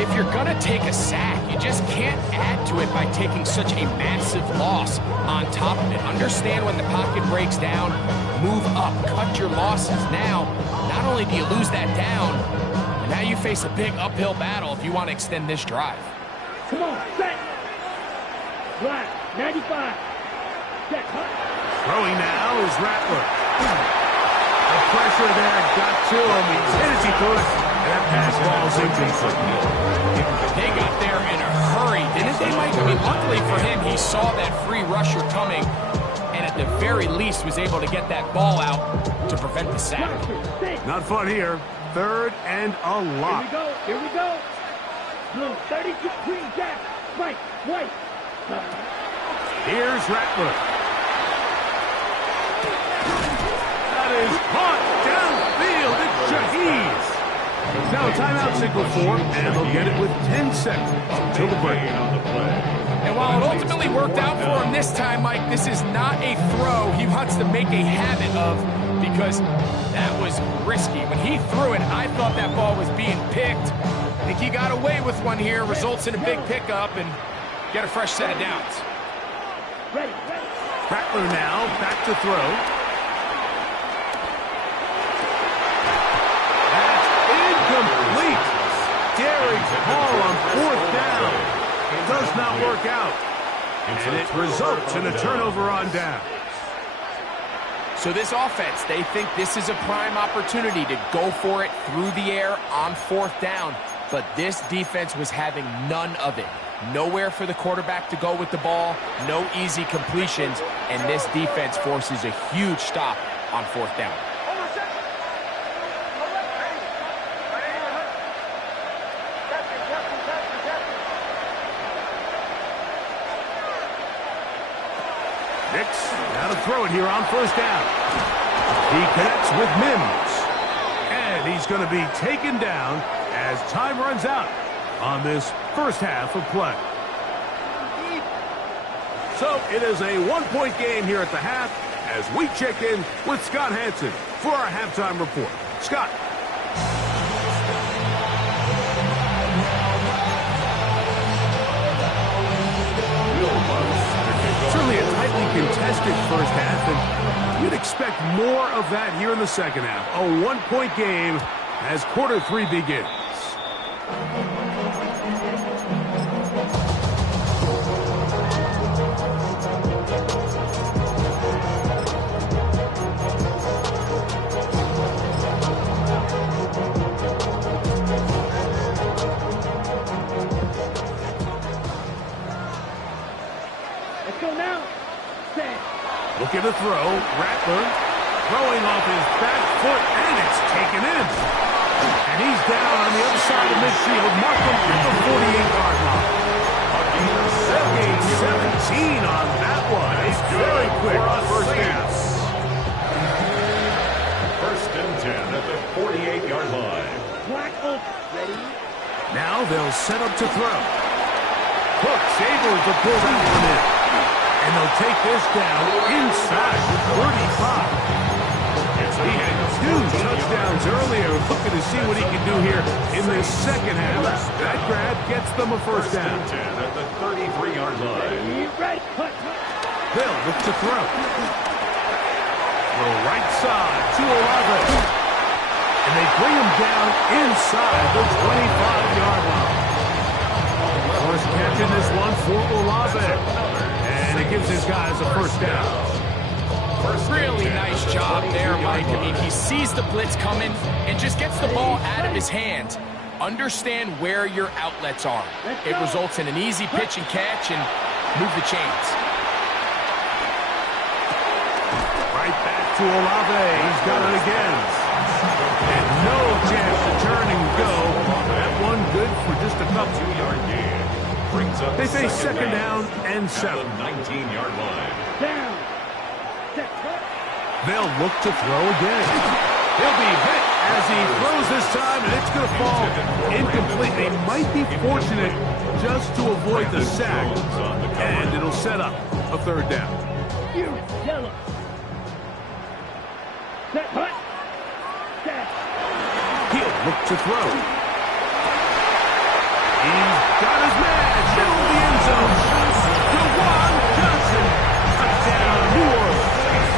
If you're going to take a sack, you just can't add to it by taking such a massive loss on top of it. Understand when the pocket breaks down, move up, cut your losses. Now, not only do you lose that down, now you face a big uphill battle if you want to extend this drive. Come on, set. Black, 95. Set, huh? Throwing now is Rattler. The pressure there got to him. He's hit as he threw it. And that pass ball's incomplete. They got there in a hurry, didn't they, Mike? I mean, luckily for him, he saw that free rusher coming, and at the very least was able to get that ball out to prevent the sack. Not fun here. 3rd and a lot. Here we go. Blue, 32, green, jack, right, white. Here's Rattler. That is caught downfield. It's Shaheed. Now a timeout signal for him, and they'll get it with 10 seconds until the break. And while it ultimately worked out for him this time, Mike, this is not a throw he wants to make a habit of, because that was risky. When he threw it, I thought that ball was being picked. I think he got away with one here, results in a big pickup, and get a fresh set of downs. Rattler now back to throw. That's incomplete. Derrick's ball on 4th down. It does not work out. And it results in a turnover on down. So this offense, they think this is a prime opportunity to go for it through the air on 4th down. But this defense was having none of it. Nowhere for the quarterback to go with the ball, no easy completions, and this defense forces a huge stop on 4th down. Nix, now to throw it here on 1st down. He connects with Mims. And he's going to be taken down as time runs out on this first half of play. So it is a 1-point game here at the half as we check in with Scott Hansen for our halftime report. Scott. Certainly a tightly contested first half, and you'd expect more of that here in the second half. A 1-point game as quarter 3 begins. Let's go now. Set. Looking to throw. Rattler throwing off his back foot, and it's taken in. And he's down on the other side of midfield. Markham at the 48-yard line. They'll gain 17 on that one. It's very quick first down. First and 10 at the 48-yard line. Black oak. Ready? Now they'll set up to throw. Cook's able to pull that one in. And they'll take this down inside the 35. He had 2 touchdowns earlier, looking to see what he can do here in this second half. That grab gets them a first down. 10 at the 33-yard line. Red. Cut. They'll look to throw. Throw right side to Olave. And they bring him down inside the 25-yard line. First catch in this one for Olave. And it gives his guys a first down. Really nice job there, Mike. I mean, he sees the blitz coming and just gets the ball out of his hands. Understand where your outlets are. It results in an easy pitch and catch and move the chains. Right back to Olave. He's got it again. And no chance to turn and go. That one good for just a couple. 2-yard gain. Brings up They say second down and 7. 19-yard line. Down. They'll look to throw again. He'll be hit as he throws this time, and it's going to fall incomplete. They might be fortunate just to avoid the sack, and it'll set up a third down. You yellow. Set. Hut. Set. He'll look to throw. He's got his man. Middle of the end zone. Jawan Johnson. Touchdown, New Orleans.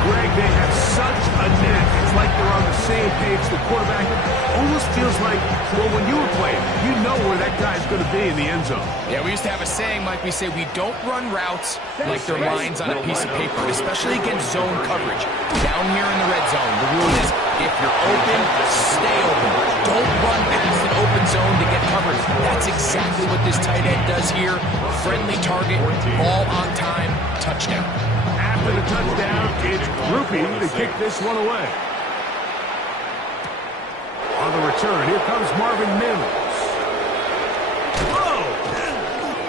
Greg, they have such a knack. It's like they're on the same page. The quarterback almost feels like, well, when you were playing, you know where that guy's going to be in the end zone. Yeah, we used to have a saying, Mike, we say we don't run routes like they're lines on a piece of paper, especially against zone coverage. Down here in the red zone, the rule is if you're open, stay open. Don't run past an open zone to get covered. That's exactly what this tight end does here. Friendly target, ball on time, touchdown. After the touchdown, it's grouping to kick this one away. On the return, here comes Marvin Mims. Whoa!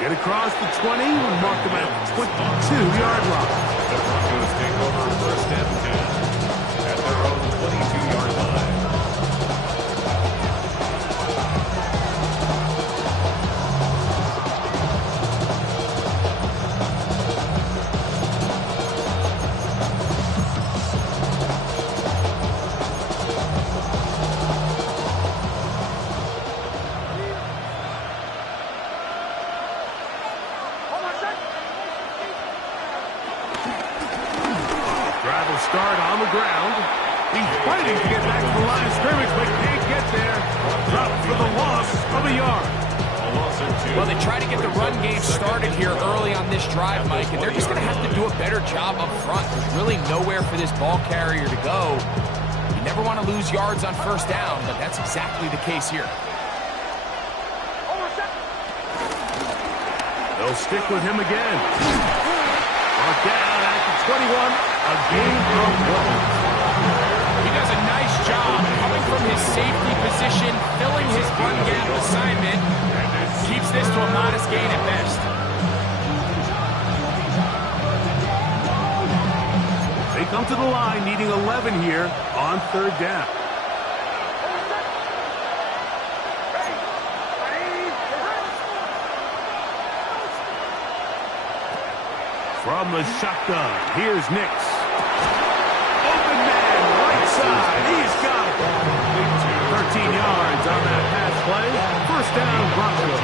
Get across the 20, mark him at the 22-yard line. The Broncos take over first and 10 at their own 22-yard line. Start on the ground. He's fighting to get back to the line of scrimmage, but can't get there. Dropped for the loss of a yard. Well, they try to get the run game started here early on this drive, Mike, and they're just going to have to do a better job up front. There's really nowhere for this ball carrier to go. You never want to lose yards on first down, but that's exactly the case here. They'll stick with him again. Brought down at the 21. A game of one. He does a nice job coming from his safety position, filling his run gap assignment. Keeps this to a modest gain at best. They come to the line needing 11 here on third down. From the shotgun, here's Nix. Open man, right side, he's got it. 13 yards on that pass play. First down, Broncos.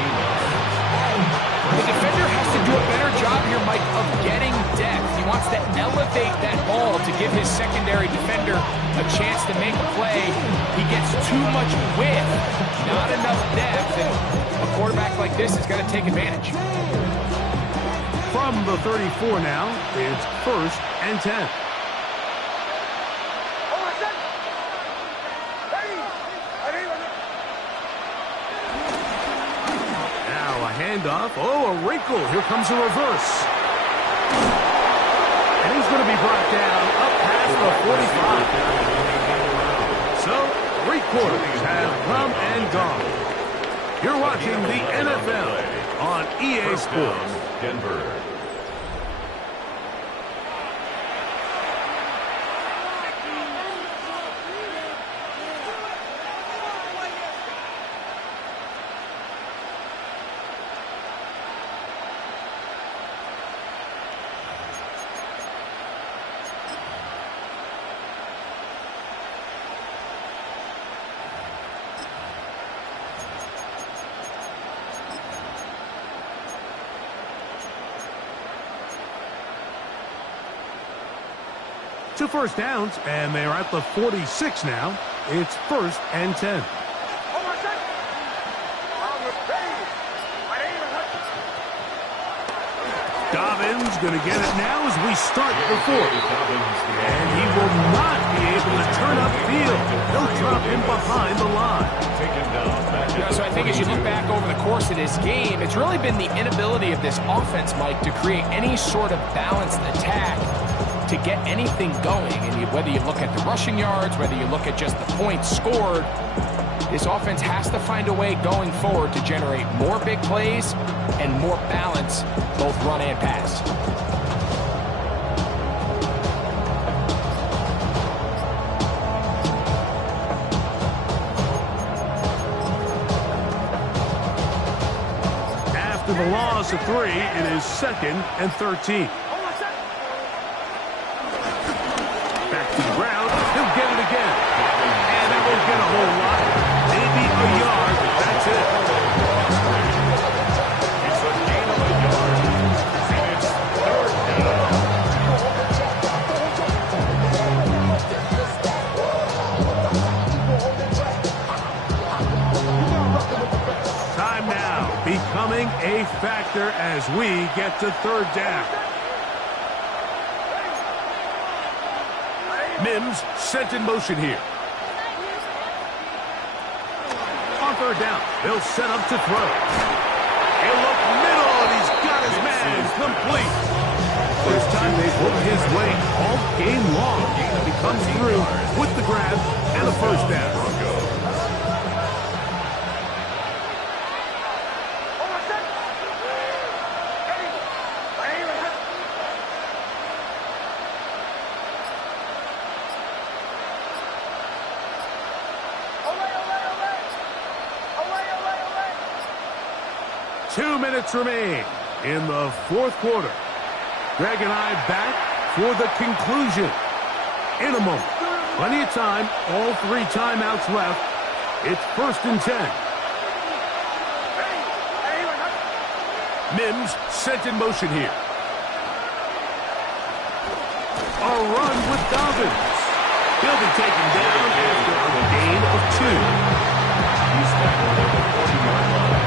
The defender has to do a better job here, Mike, of getting depth. He wants to elevate that ball to give his secondary defender a chance to make a play. He gets too much width, not enough depth, and a quarterback like this is going to take advantage. From the 34 now, it's first and 10. Now a handoff. Oh, a wrinkle. Here comes a reverse. And he's going to be brought down up past the 45. So, 3 quarters have come and gone. You're watching the NFL on EA First down, Sports. Denver. Two first downs, and they're at the 46 now. It's 1st and 10. Dobbins going to get it now as we start the fourth. And he will not be able to turn upfield. They'll drop him behind the line. So I think as you look back over the course of this game, it's really been the inability of this offense, Mike, to create any sort of balanced attack to get anything going. And whether you look at the rushing yards, whether you look at just the points scored, this offense has to find a way going forward to generate more big plays and more balance, both run and pass. After the loss of 3, it is 2nd and 13. Back to the ground. He'll get it again. And that won't get a whole lot. Maybe a yard. That's it. It's a gain of a yard. And it's 3rd down. Time now becoming a factor as we get to 3rd down. Mims sent in motion here. On 3rd down, they'll set up to throw. He'll look middle, and he's got his man complete. First time they've looked his way all game long. He comes through with the grab and the 1st down. Remain in the 4th quarter. Greg and I back for the conclusion in a moment. Plenty of time, all 3 timeouts left. It's 1st and 10. Mims sent in motion here. A run with Dobbins. He'll be taken down after a gain of 2. He's tackled at the 40-yard line.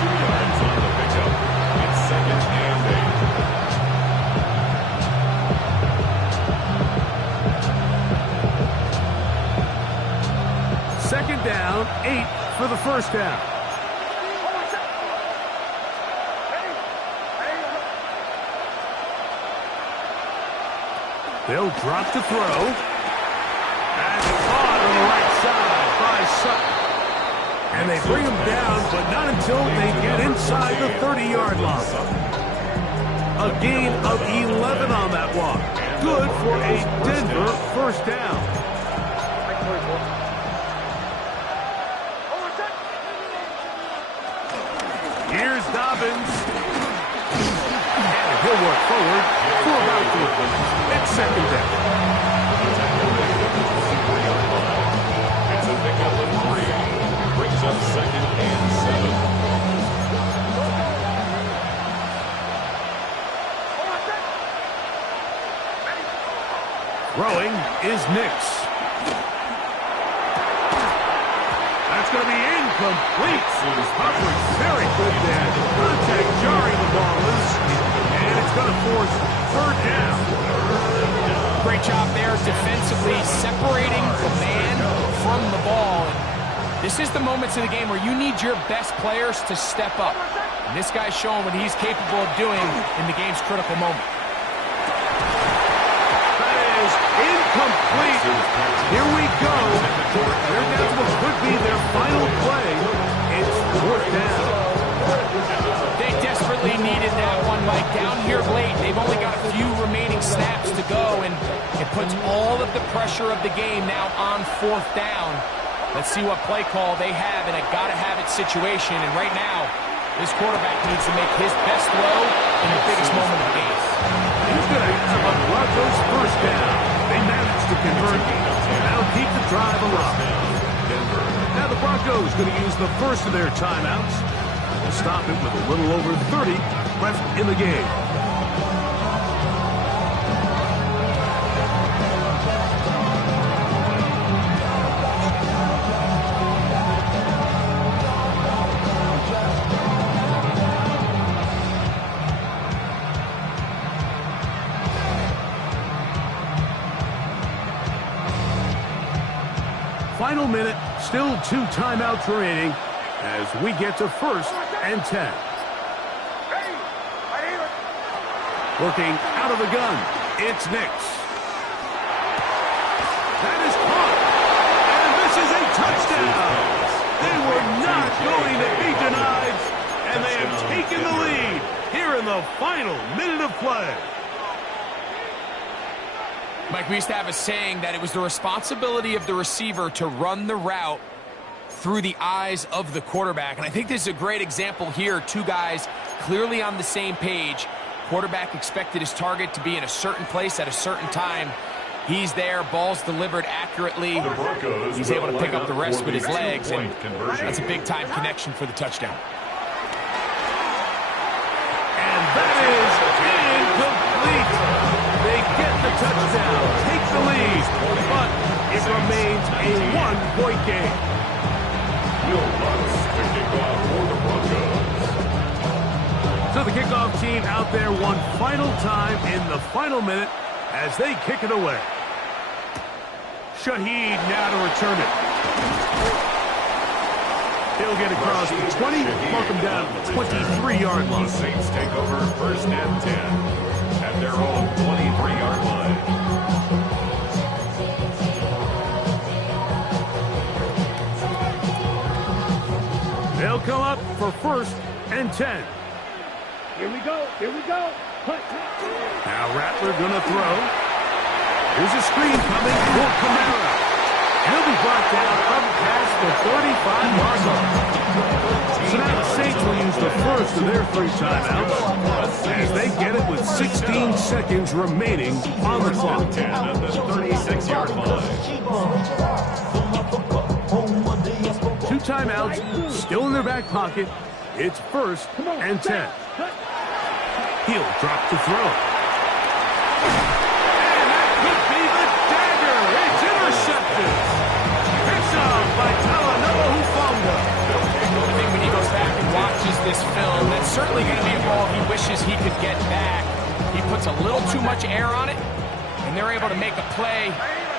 2 yards on the pickup. It's 2nd and 8. 2nd down, 8 for the 1st down. They'll drop to throw. And caught on the right side by Sutton. And they bring him down, but not until they get inside the 30-yard line. A gain of 11 on that one. Good for a Denver 1st down. Here's Dobbins. And he'll work forward for about 3. It's 2nd down. It's a pickup of 3. Brings up 2nd and 7. Throwing is Nix. That's going to be incomplete. Coverage very good there. Contact jarring the ball loose. And it's going to force 3rd down. Great job there defensively, separating the man from the ball. This is the moments of the game where you need your best players to step up. And this guy's showing what he's capable of doing in the game's critical moment. That is incomplete. Here we go. They're down to what could be their final play. It's 4th down. in that one, Mike. Down here late, they've only got a few remaining snaps to go, and it puts all of the pressure of the game now on 4th down. Let's see what play call they have in a gotta-have-it situation, and right now, this quarterback needs to make his best throw in the biggest moment of the game. He's going to have a Broncos first down. They managed to convert, and that'll keep the drive alive. Now the Broncos going to use the first of their timeouts. We'll stop it with a little over 30 left in the game. Final minute, still 2 timeouts remaining as we get to 1st and 10. Working out of the gun, it's Nix. That is caught, and this is a touchdown. They were not going to be denied, and they have taken the lead here in the final minute of play. Mike, we used to have a saying that it was the responsibility of the receiver to run the route through the eyes of the quarterback. And I think this is a great example here. 2 guys clearly on the same page. Quarterback expected his target to be in a certain place at a certain time. He's there, ball's delivered accurately. He's able to pick up the rest with his legs, and that's a big-time connection for the touchdown. And that is incomplete. They get the touchdown, take the lead, but it remains a 1-point game. Will Lutz to kick off for the Broncos. So the kickoff team out there one final time in the final minute as they kick it away. Shaheed now to return it. He'll get across the 20, mark him down to the 23-yard line. The Saints take over 1st and 10 at their own 23-yard line. They'll come up for 1st and 10. Here we go. Here we go. Now Rattler gonna throw. Here's a screen coming for Kamara. He'll be brought down up past the 35-yard line. So now the Saints will use the first of their 3 timeouts as they get it with 16 seconds remaining on the clock. 10 at the 36-yard line. 2 timeouts still in their back pocket. It's 1st and 10. He'll drop to throw. And that could be the dagger. It's intercepted. Picked off by Talanoa Hufanga. I think when he goes back and watches this film, that's certainly going to be a ball he wishes he could get back. He puts a little too much air on it, and they're able to make a play,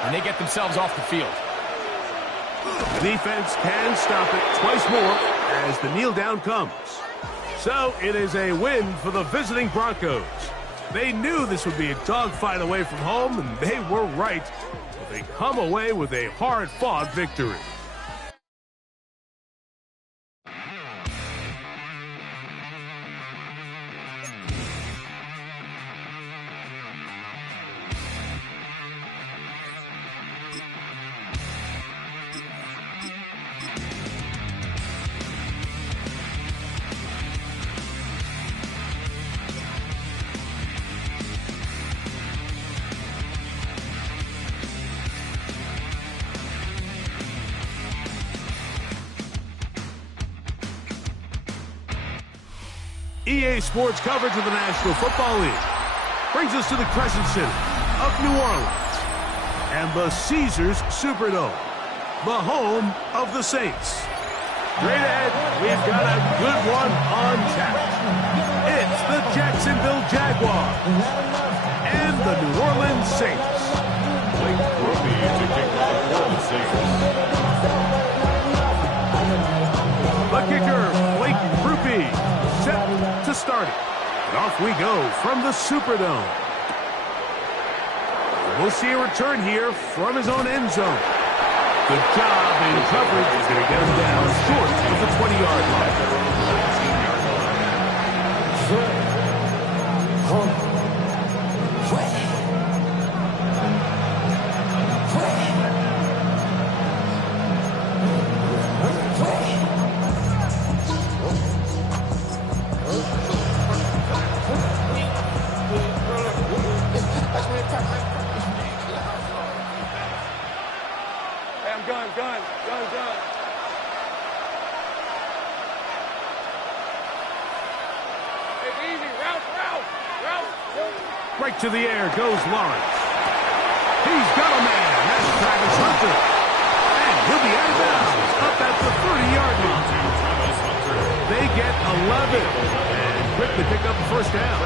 and they get themselves off the field. The defense can stop it twice more as the kneel down comes. So it is a win for the visiting Broncos. They knew this would be a dogfight away from home, and they were right. But they come away with a hard-fought victory. EA Sports coverage of the National Football League brings us to the Crescent City of New Orleans and the Caesars Superdome, the home of the Saints. Straight ahead, we've got a good one on tap. It's the Jacksonville Jaguars and the New Orleans Saints. Blake Ruby to kick off for the Saints. The kicker, Blake Ruby, set to start it. And off we go from the Superdome. We'll see a return here from his own end zone. Good job in coverage. He's going to get him down short of the 20-yard line. gun. Hey, easy, route. Right to the air goes Lawrence. He's got a man. That's Travis Hunter. And he'll be out of bounds up at the 30-yard line. They get 11 and quickly pick up the first down.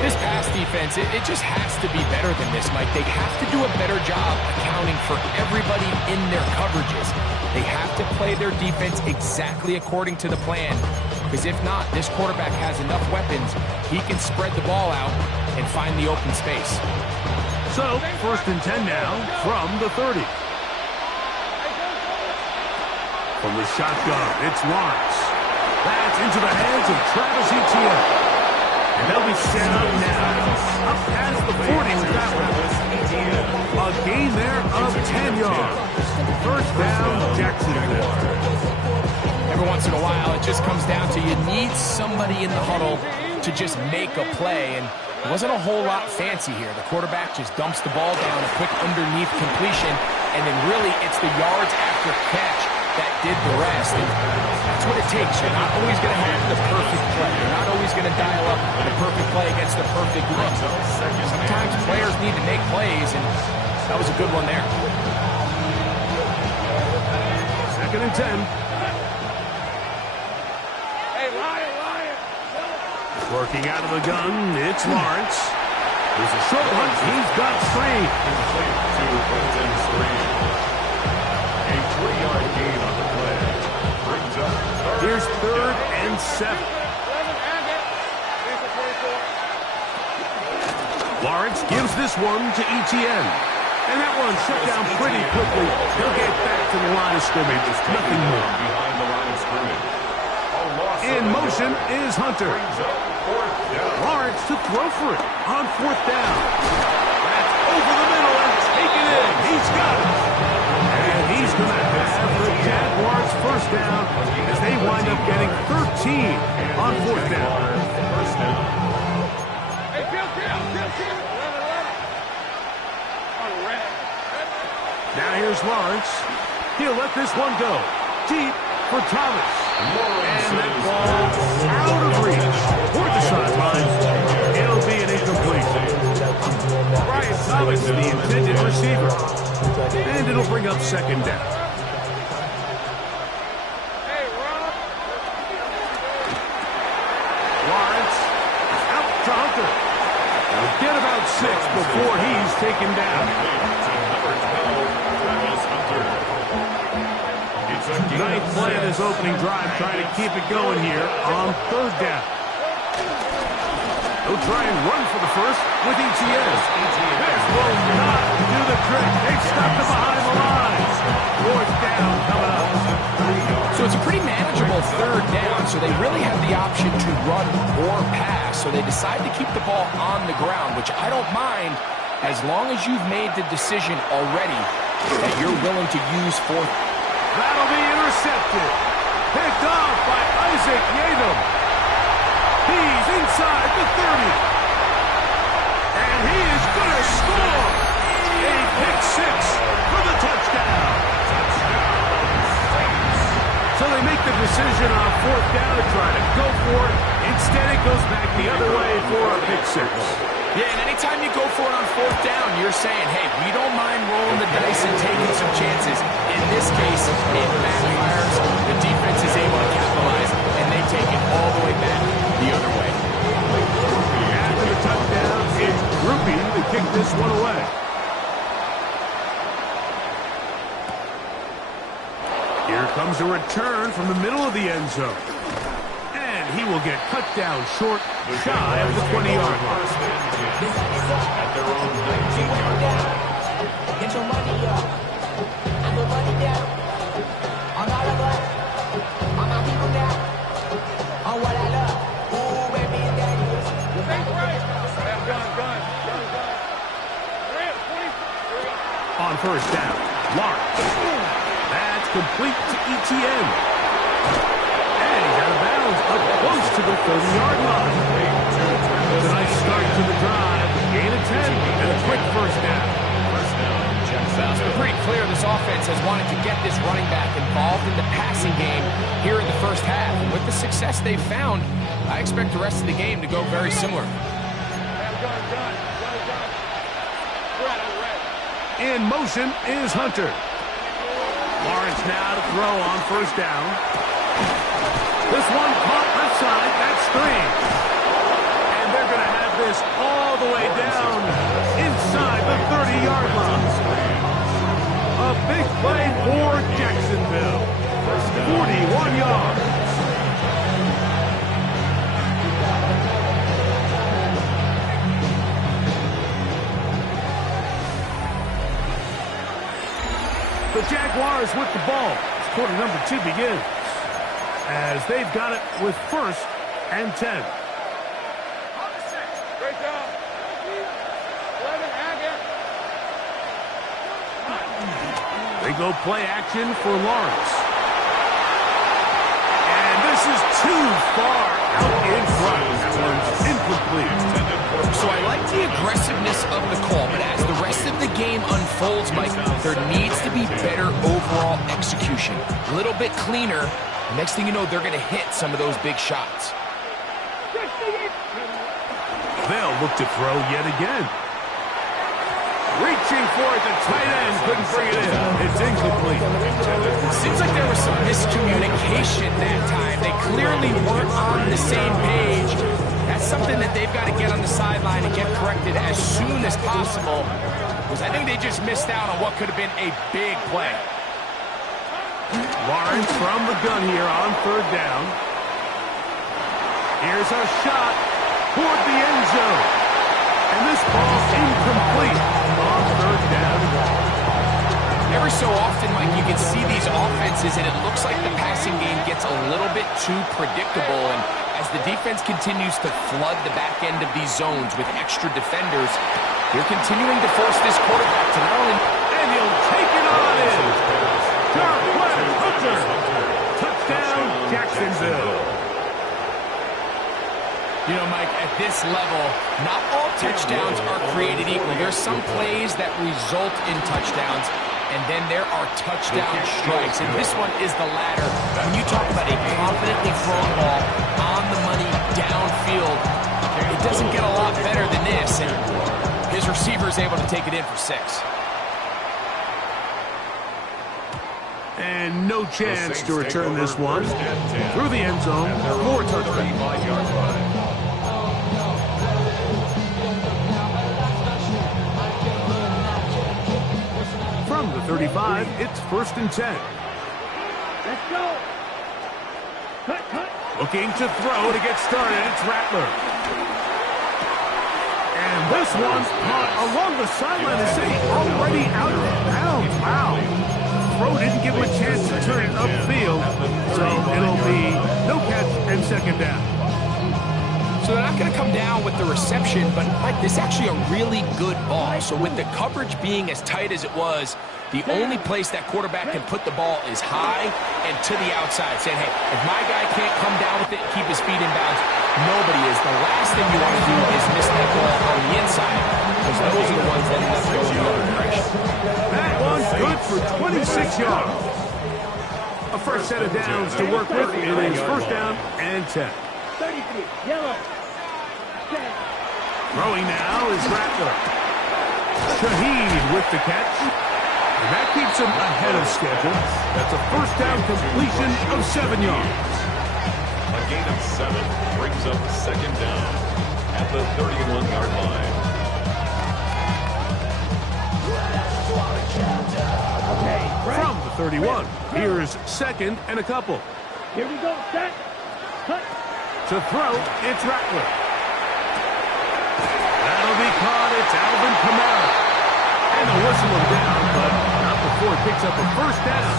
This pass defense, it just has to be better than this, Mike. They have to do a better job accounting for everybody in their coverages. They have to play their defense exactly according to the plan. Because if not, this quarterback has enough weapons. He can spread the ball out and find the open space. So, 1st and 10 now from the 30. From the shotgun, it's Lawrence. That's into the hands of Travis Etienne. And they'll be set up now. Up past the 40 with that one. A gain there of 10 yards. 1st down, Jacksonville. Every once in a while, it just comes down to you need somebody in the huddle to just make a play. And it wasn't a whole lot fancy here. The quarterback just dumps the ball down, a quick underneath completion, and then really it's the yards after catch that did the rest. And that's what it takes. You're not always going to have the perfect play. You're not always going to dial up the perfect play against the perfect look. Sometimes players need to make plays, and that was a good one there. 2nd and 10. Working out of the gun, it's Lawrence. There's a short one. He's got Strange. A 3-yard gain on the play. Brings up. Here's 3rd and 7. Lawrence gives this one to Etienne. And that one shut down pretty quickly. He'll get back to the line of scrimmage. Nothing more. Behind the line of scrimmage. In motion is Hunter. Lawrence to throw for it on 4th down. That's over the middle and taken in. He's got it. And he's going to have the Jaguars 1st down as they wind up getting 13 on 4th down. Hey, kill. Now here's Lawrence. He'll let this one go. Deep for Thomas. And that ball out of reach toward the sideline. It'll be an incomplete. Brian Thomas, the intended receiver. And it'll bring up 2nd down. Lawrence out to Hunter. He'll get about 6 before he's taken down. Ninth play of his opening drive, trying to keep it going here on 3rd down. He'll try and run for the first with Etienne. This will not do the trick. They've stopped him behind the lines. 4th down coming up. So it's a pretty manageable 3rd down, so they really have the option to run or pass. So they decide to keep the ball on the ground, which I don't mind as long as you've made the decision already that you're willing to use 4th. That'll be intercepted. Picked off by Isaac Yadam. He's inside the 30. And he is going to score. A pick 6 for the touchdown. So they make the decision on 4th down to try to go for it. Instead, it goes back the other way for a pick 6. Yeah, and anytime you go for it on 4th down, you're saying, hey, we don't mind rolling the dice and taking some chances. In this case, it backfires. The defense is able to capitalize, and they take it all the way back the other way. After the touchdown, it's Groupie to kick this one away. Here comes a return from the middle of the end zone. And he will get cut down short, shy of the 20-yard line. At their own 19-yard line. Get your money up. And your money down. On all of us. On my people now. On what I love. Ooh, baby, that is. Gun. On 1st down, Lawrence. That's complete to Etienne. And he's out of bounds up close to the 30-yard line. A nice start to the drive. Gain of 10 and a quick 1st down. 1st down, Jacksonville. It's been pretty clear this offense has wanted to get this running back involved in the passing game here in the first half. And with the success they've found, I expect the rest of the game to go very similar. In motion is Hunter. Lawrence now to throw on first down. This one caught left side. That's 3. And they're going to have this all the way down inside the 30-yard line. A big play for Jacksonville. 41 yards. The Jaguars with the ball. Quarter number 2 begins. As they've got it with 1st and 10. Great job. 11, Agger. They go play action for Lawrence. And this is too far out in front. That one's incomplete. So I like the aggressiveness of the call, but as the rest of the game unfolds, Mike, there needs to be better overall execution. A little bit cleaner. Next thing you know, they're going to hit some of those big shots. They'll look to throw yet again. Reaching for it, the tight end couldn't bring it in. It's incomplete. Seems like there was some miscommunication that time. They clearly weren't on the same page. That's something that they've got to get on the sideline and get corrected as soon as possible, because I think they just missed out on what could have been a big play. Lawrence from the gun here on 3rd down. Here's a shot toward the end zone. And this ball's incomplete on 3rd down. Every so often, Mike, you can see these offenses, and it looks like the passing game gets a little bit too predictable. And as the defense continues to flood the back end of these zones with extra defenders, they're continuing to force this quarterback to not only... And he'll take it on in. Hunter. Touchdown, Jacksonville. You know, Mike, at this level, not all touchdowns are created equal. There's some plays that result in touchdowns, and then there are touchdown strikes. And this one is the latter. When you talk about a confidently thrown ball on the money downfield, it doesn't get a lot better than this. And his receiver is able to take it in for 6. And no chance to return this one through the end zone for a touchdown. From the 35, it's 1st and 10. Let's go. Cut. Looking to throw to get started. It's Rattler. And this one's caught along the sideline. They say already out of bounds. Wow. Throw didn't give him a chance to turn it upfield, so it'll be no catch and 2nd down. So they're not going to come down with the reception, but, Mike, this is actually a really good ball. So with the coverage being as tight as it was, the only place that quarterback can put the ball is high and to the outside, saying, hey, if my guy can't come down with it and keep his feet in bounds, nobody is. The last thing you want to do is miss that ball on the inside, because those are the ones that end up going the other direction. That one's good for 26 yards. A first set of downs to work with. It is 1st down and 10. 33, yellow. Throwing now is Rattler. Shaheed with the catch. And that keeps him ahead of schedule. That's a 1st down completion of 7 yards. A gain of 7 brings up 2nd down at the 31-yard line. From the 31, here's 2nd and a couple. Here we go, set. Cut. To throw, it's Rattler. That'll be caught. It's Alvin Kamara. And they'll whistle him down, but not before he picks up a 1st down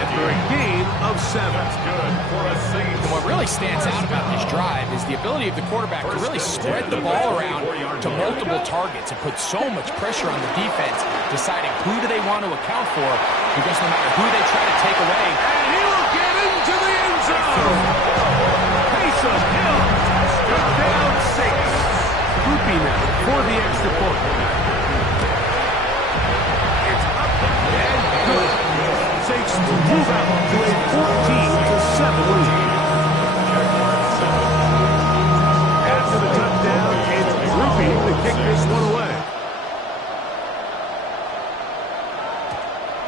after a gain of 7. Good for a seat. And what really stands out about this drive is the ability of the quarterback to really spread the ball around to multiple targets and put so much pressure on the defense, deciding who do they want to account for, because no matter who they try to take away. And he will get into the end zone. Taysom Hill struck down 6. Groupie now for the extra point. It's up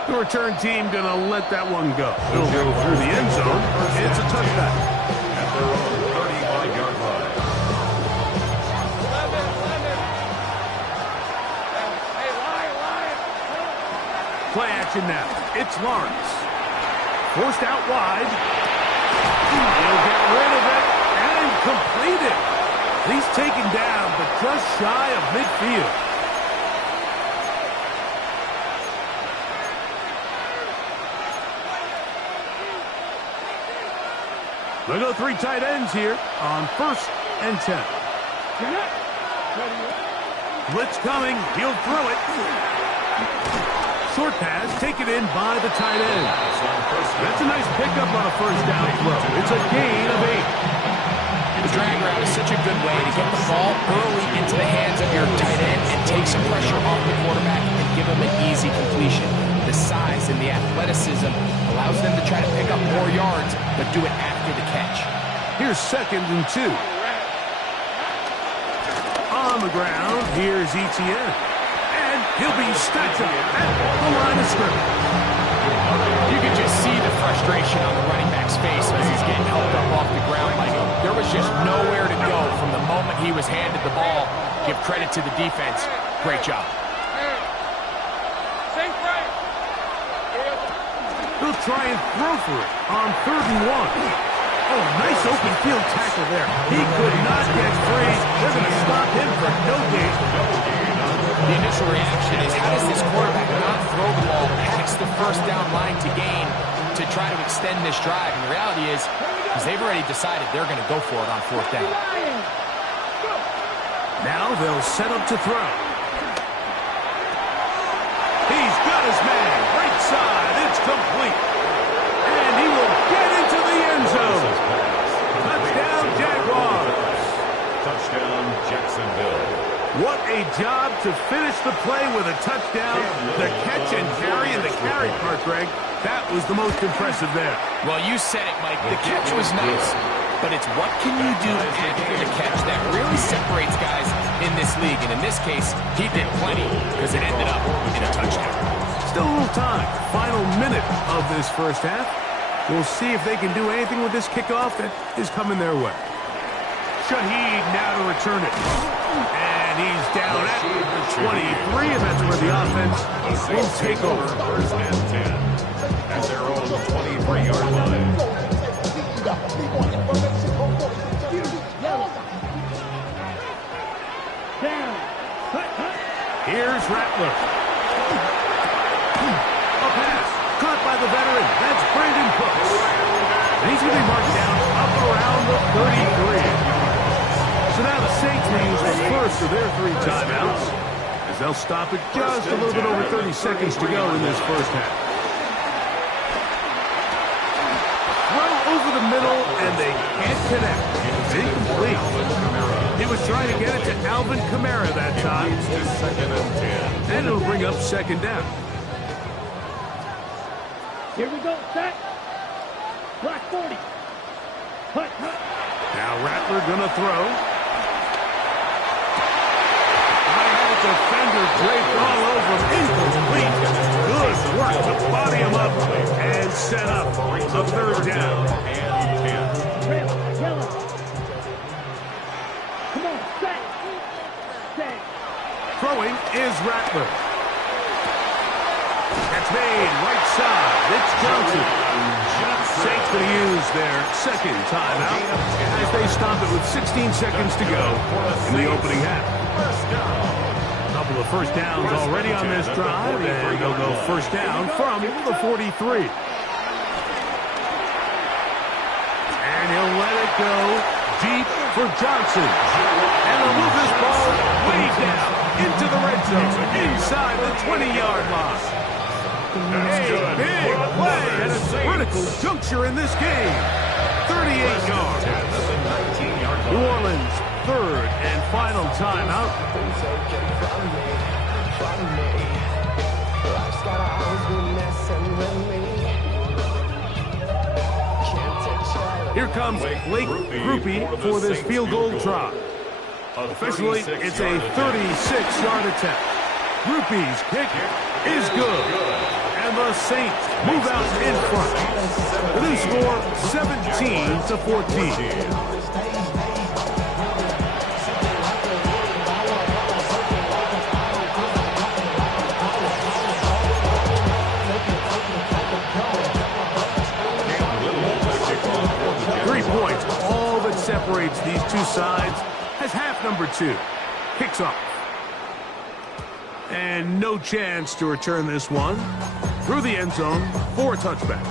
The return team going to let that one go. It'll go through the end zone. It's a touchback. At their own 35-yard line. Play action now. It's Lawrence. Forced out wide. He'll get rid of it and complete it. He's taken down, but just shy of midfield. They'll go 3 tight ends here on 1st and 10. Blitz coming. He'll throw it. Short pass taken in by the tight end. That's a nice pickup on a first down throw. It's a gain of 8. The drag route is such a good way to get the ball early into the hands of your tight end and take some pressure off the quarterback and give him an easy completion. The size and the athleticism allows them to try to pick up more yards, but do it after the catch. Here's 2nd and 2. On the ground, here's Etienne. And he'll be stacked up at the line of scrimmage. You can just see the frustration on the running back's face as he's getting helped up off the ground. Like, there was just nowhere to go from the moment he was handed the ball. Give credit to the defense. Great job. He'll try and throw for it on 3rd and 1. Oh, nice open field tackle there. He could not get free. They're going to stop him for no gain. The initial reaction is, how does this quarterback not throw the ball past the first down line to gain to try to extend this drive? And the reality is they've already decided they're going to go for it on 4th down. Now they'll set up to throw. He's got his man. Right side. It's complete. And he will get into the end zone. Touchdown, Jaguars. Touchdown, Jacksonville. What a job to finish the play with a touchdown. The catch and carry, and the carry part, Greg, that was the most impressive there. Well, you said it, Mike. The catch was nice, but it's what can you do after the catch that really separates guys in this league. And in this case, he did plenty because it ended up in a touchdown. Still a little time. Final minute of this first half. We'll see if they can do anything with this kickoff that is coming their way. Shaheed now to return it. And he's down at 23, and that's where the offense will take over. 1st and 10 at their own 23-yard line. Here's Rattler. A pass caught by the veteran. That's Brandon Cooks. And he's going to be marked down up around the 33. So now the Saints will use the first of their 3 timeouts as they'll stop it just a little bit over 30 seconds to go in this first half. Throw over the middle, and they can't connect. It's incomplete. He was trying to get it to Alvin Kamara that time. It's 2nd and 10. And it'll bring up 2nd down. Here we go, set. Block 40. Hut, hut. Now Rattler gonna throw. Defender draped all over him. Incomplete. Good work to body him up and set up a 3rd down. Come on, set. Throwing is Rattler. That's made right side. It's Johnson. Saints going to use their 2nd timeout as they stop it with 16 seconds to go in the opening half. Couple of first downs already on this drive, and they'll go 1st down from the 43. And he'll let it go deep for Johnson. And they'll move this ball way down into the red zone, inside the 20-yard line. A big play at a critical juncture in this game. 38 yards. New Orleans, 3rd and final timeout. Here comes Blake Grupe for this field goal try. Officially, it's a 36-yard attempt. Grupe's kick is good. And And the Saints move out in front. The new score, 17-14. All that separates these two sides has half number 2. Kicks off. And no chance to return this one through the end zone for a touchback.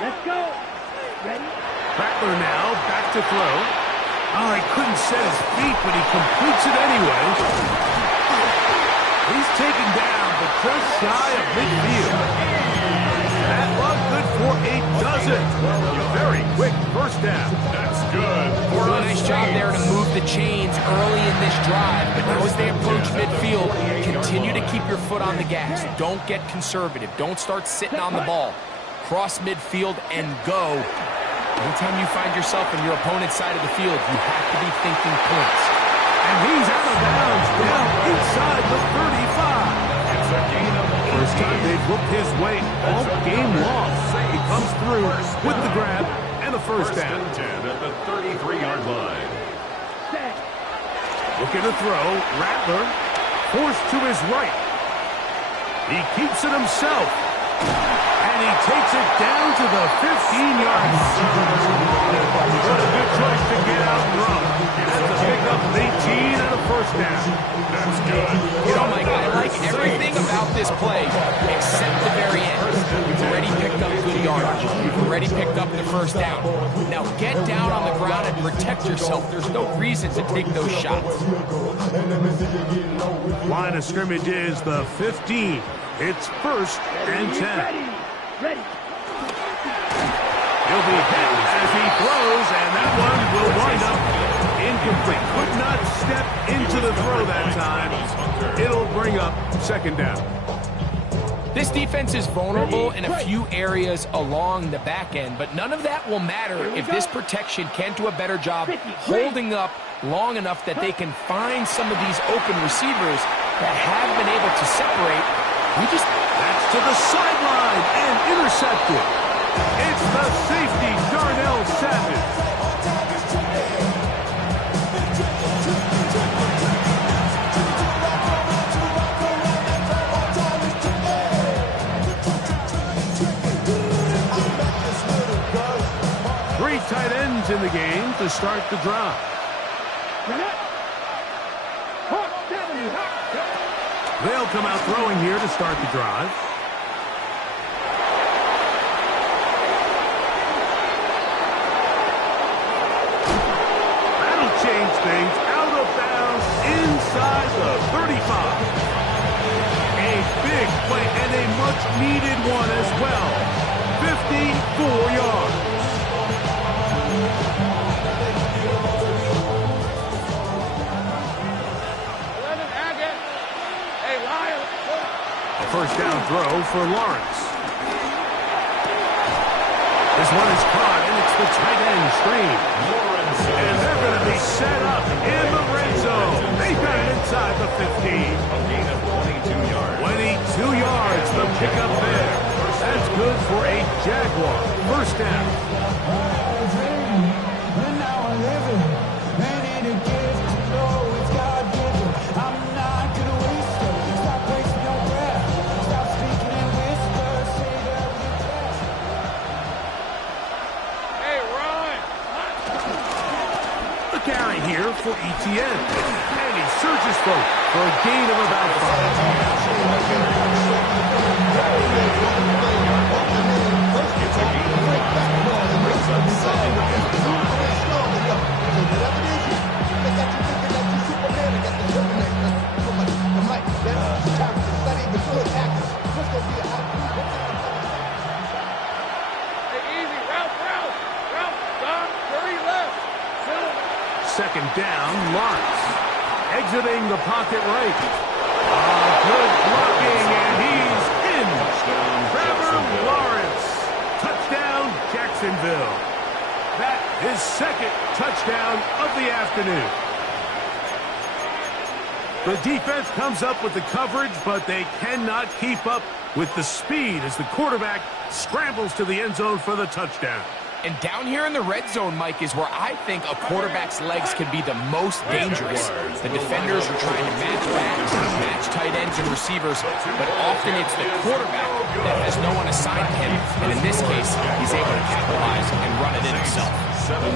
Let's go. Ready? Rattler now back to throw. Oh, he couldn't set his feet, but he completes it anyway. He's taken down, but just shy of midfield. That run good for a dozen. Very quick first down. That's good. Do a nice job there to move the chains early in this drive, but now as they approach midfield, continue to keep your foot on the gas. Don't get conservative. Don't start sitting on the ball. Cross midfield and go. Anytime you find yourself on your opponent's side of the field, you have to be thinking points. And he's out of bounds, down inside the 35. It's a gain of 18. First time they've looked his way all game long. He comes through with the grab and the first down. First and 10 at the 33-yard line. Looking to throw, Rattler forced to his right. He keeps it himself. And he takes it down to the 15-yard line. What a good choice to get out and run. That's a pickup of 18 and a first down. That's good. You know, Mike, I like everything about this play except the very end. You've already picked up good yardage. You've already picked up the first down. Now get down on the ground and protect yourself. There's no reason to take those shots. Line of scrimmage is the 15. It's first and 10. Ready. He'll be hit as he throws, and that one will wind up incomplete. Could not step into the throw that time. It'll bring up second down. This defense is vulnerable in a few areas along the back end, but none of that will matter if this protection can't do a better job holding up long enough that they can find some of these open receivers that have been able to separate. That's to the sideline and intercepted. It's the safety, Darnell Savage. Three tight ends in the game to start the drive. They'll come out throwing here to start the drive. That'll change things. Out of bounds inside the 35. A big play and a much-needed one as well. 54 yards. First down throw for Lawrence. This one is caught, and it's the tight end screen. And they're going to be set up in the red zone. They got it inside the 15. A gain of 22 yards. 22 yards, the pickup there. That's good for a Jaguar. First down. Carry here for ETN. And he surges forward for a gain of about 5. Second down, Lawrence. Exiting the pocket right. Good blocking, and he's in. Trevor Lawrence second touchdown of the afternoon. The defense comes up with the coverage, but they cannot keep up with the speed as the quarterback scrambles to the end zone for the touchdown. And down here in the red zone, Mike, is where I think a quarterback's legs can be the most dangerous. The defenders are trying to match backs, match tight ends and receivers, but often it's the quarterback that has no one assigned to him. And in this case, he's able to capitalize and run it in himself. 17.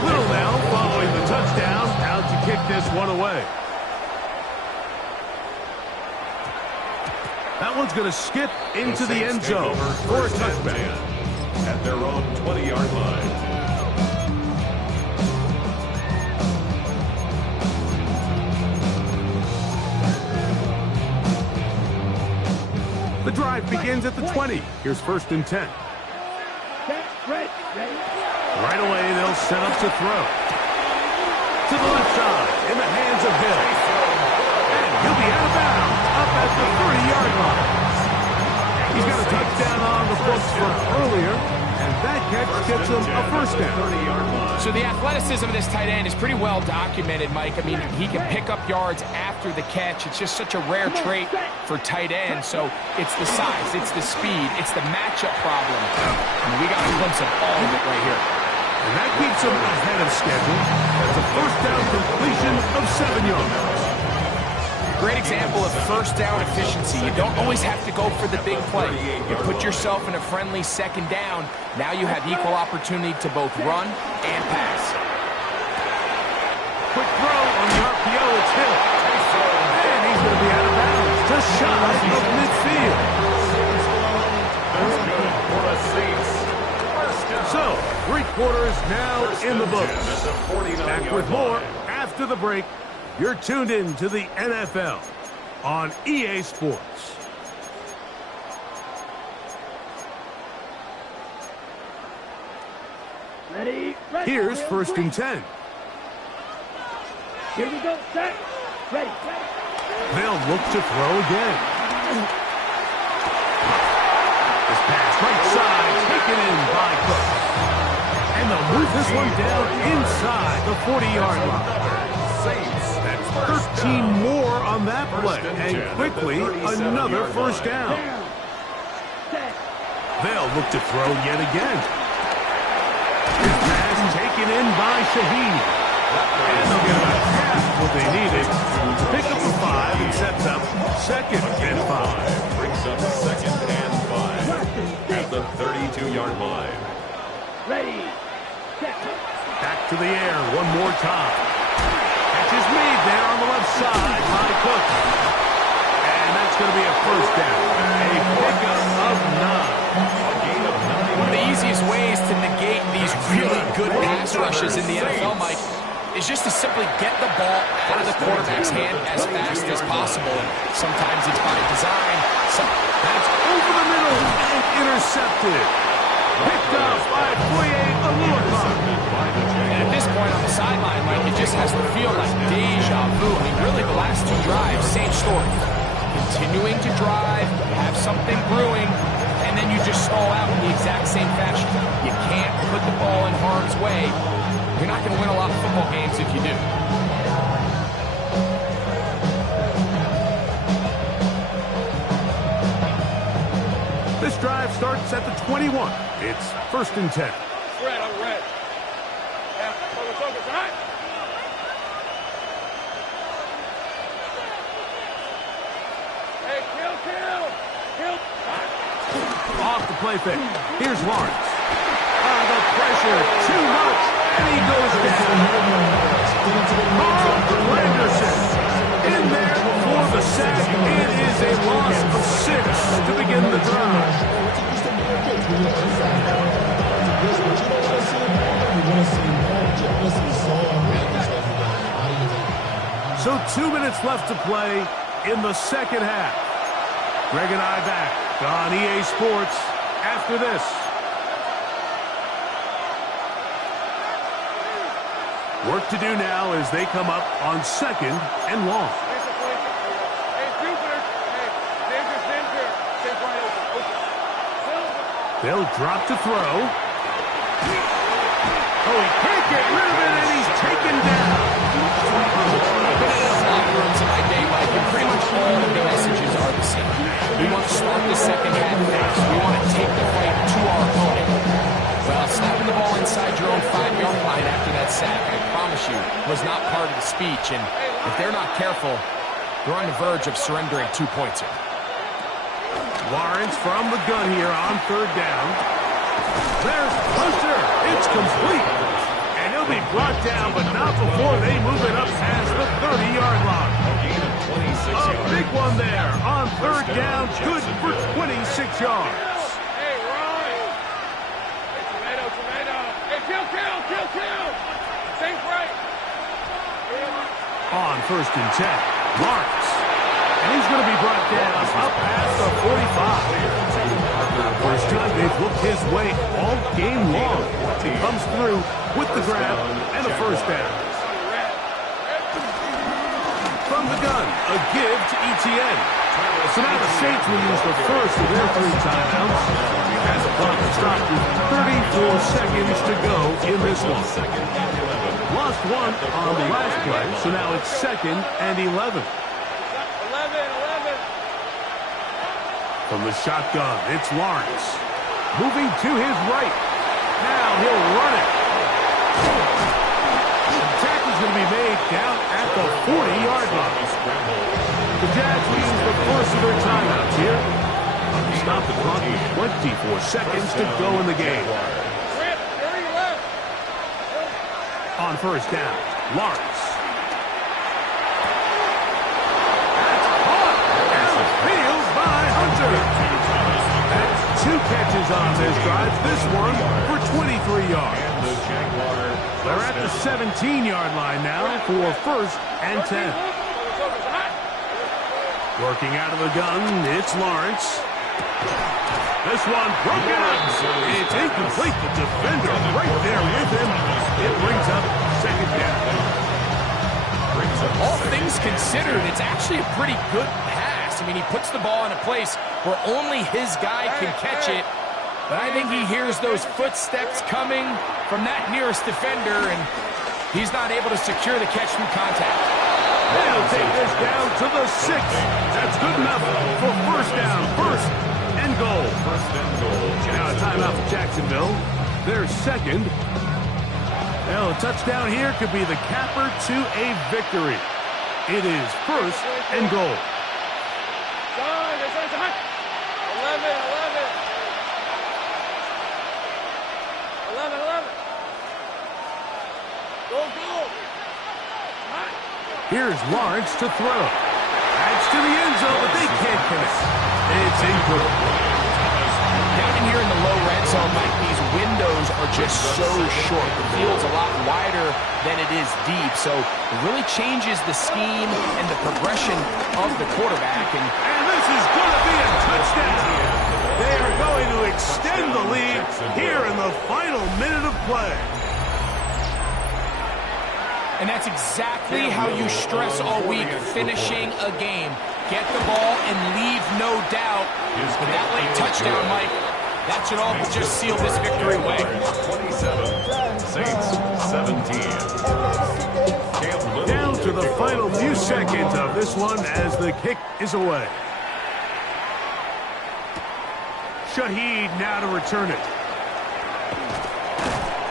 Little now following the touchdown, out to kick this one away. That one's going to skip into the end zone for a touchback. At their own 20-yard line. The drive begins at the 20. Here's 1st and 10. Right away, they'll set up to throw. To the left side, in the hands of Hill. And he'll be out of bounds, up at the 30-yard line. He's got a touchdown on the books from earlier, and that catch gets him a 1st down. So the athleticism of this tight end is pretty well documented, Mike. I mean, he can pick up yards after the catch. It's just such a rare trait for tight ends. So it's the size, it's the speed, it's the matchup problem. I mean, we got a glimpse of all of it right here. And that keeps him ahead of schedule. That's a 1st down completion of 7 yards. Great example of 1st down efficiency. You don't always have to go for the big play. You put yourself in a friendly 2nd down. Now you have equal opportunity to both run and pass. Quick throw on the RPO. It's Hill. And he's going to be out of bounds. Just shy of midfield. That's good for a Saints. So, 3 quarters now in the books. Back with more after the break. You're tuned in to the NFL on EA Sports. Ready? Here's 1st and 10. Here we go, set. Ready. They'll look to throw again. This pass right side, taken in by Cook. And they'll move this one down inside the 40-yard line. That's 13 more on that play, and quickly another 1st down. They'll look to throw yet again. This pass taken in by Shaheed. And they'll get about half what they needed to pick up a 5 and sets up 2nd and 5. Brings up 2nd and 5 at the 32-yard line. Ready. Back to the air one more time. Catch is made there on the left side by Cook. And that's going to be a 1st down. A pickup of 9. One of the easiest ways to negate these really good pass rushes in the NFL, Mike, is just to simply get the ball out of the quarterback's hand as fast as possible. And sometimes it's by design. That's over the middle and intercepted. Picked up by Foye Aluakon. And at this point on the sideline, Mike, it just has to feel like deja vu. I mean, really, the last 2 drives, same story. Continuing to drive, have something brewing, and then you just stall out in the exact same fashion. You can't put the ball in harm's way. You're not going to win a lot of football games if you do. This drive starts at the 21. It's 1st and 10. Red, I'm red. Yeah, focus, all right? Hey, kill. Off the play fake. Here's Lawrence. The pressure, too much, and he goes down. Carl Anderson in there for the sack. It is a loss of 6 to begin the drive. So 2 minutes left to play in the 2nd half. Greg and I back on EA Sports after this. Work to do now as they come up on 2nd and long. They'll drop to throw. Oh, he can't get rid of it, and he's taken down. Locker rooms in my day, Mike, and pretty much all of the messages are the same. We want to start the second half fast. We want to take the fight to our opponent. Well, snapping the ball inside your own 5-yard line after that sack, I promise you, was not part of the speech. And if they're not careful, they're on the verge of surrendering 2 points here. Lawrence from the gun here on third down. There's Hunter. It's complete. And he'll be brought down, but not before they move it up past the 30-yard line. A big one there on third down. Good for 26 yards. Hey, Ron. Hey, tomato. Hey, kill. Think right. On first and 10, Lawrence. And he's going to be brought down up past the 45. First time they've looked his way all game long. He comes through with the grab and a first down. From the gun, a give to ETN. So now the Saints will use the first of their 3 timeouts. As the clock is stopped with 34 seconds to go in this one. Lost one on the last play, so now it's 2nd and 11. From the shotgun, it's Lawrence. Moving to his right. Now he'll run it. The tackle's going to be made down at the 40-yard line. The Jags will use the first of their timeouts here. Stop the clock with 24 seconds to go in the game. On first down, Lawrence. That's 2 catches on this drive. This one for 23 yards. They're at the 17-yard line now for first and 10. Working out of the gun, it's Lawrence. This one broken up. It's incomplete. The defender right there with him. It brings up 2nd down. All things considered, it's actually a pretty good pass. I mean, he puts the ball in a place where only his guy can catch it. But I think he hears those footsteps coming from that nearest defender, and he's not able to secure the catch through contact. They'll take this down to the 6. That's good enough for first down. First and goal. Now a timeout for Jacksonville. Their 2nd. Well, a touchdown here could be the capper to a victory. It is first and goal. 11. Go. Here's Lawrence to throw. That's to the end zone, but they can't connect. It's incomplete. Down in here in the low red zone, Mike, these windows are just so short. The field's a lot wider than it is deep, so it really changes the scheme and the progression of the quarterback. And this is going to be a touchdown. They are going to extend the lead here in the final minute of play. And that's exactly how you stress all week, finishing a game. Get the ball and leave no doubt. But that late touchdown, Mike, that should all just seal this victory away. 27, Saints 17. Down to the final few seconds of this one as the kick is away. Shaheed now to return it.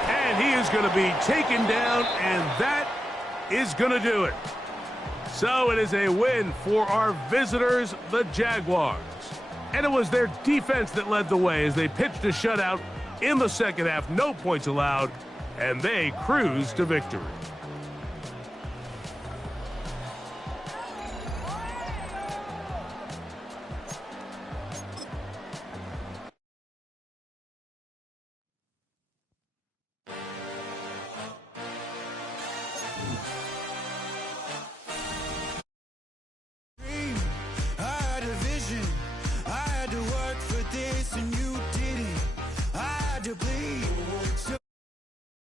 And he is going to be taken down, and that is going to do it. So it is a win for our visitors, the Jaguars. And it was their defense that led the way as they pitched a shutout in the second half. No points allowed, and they cruised to victory.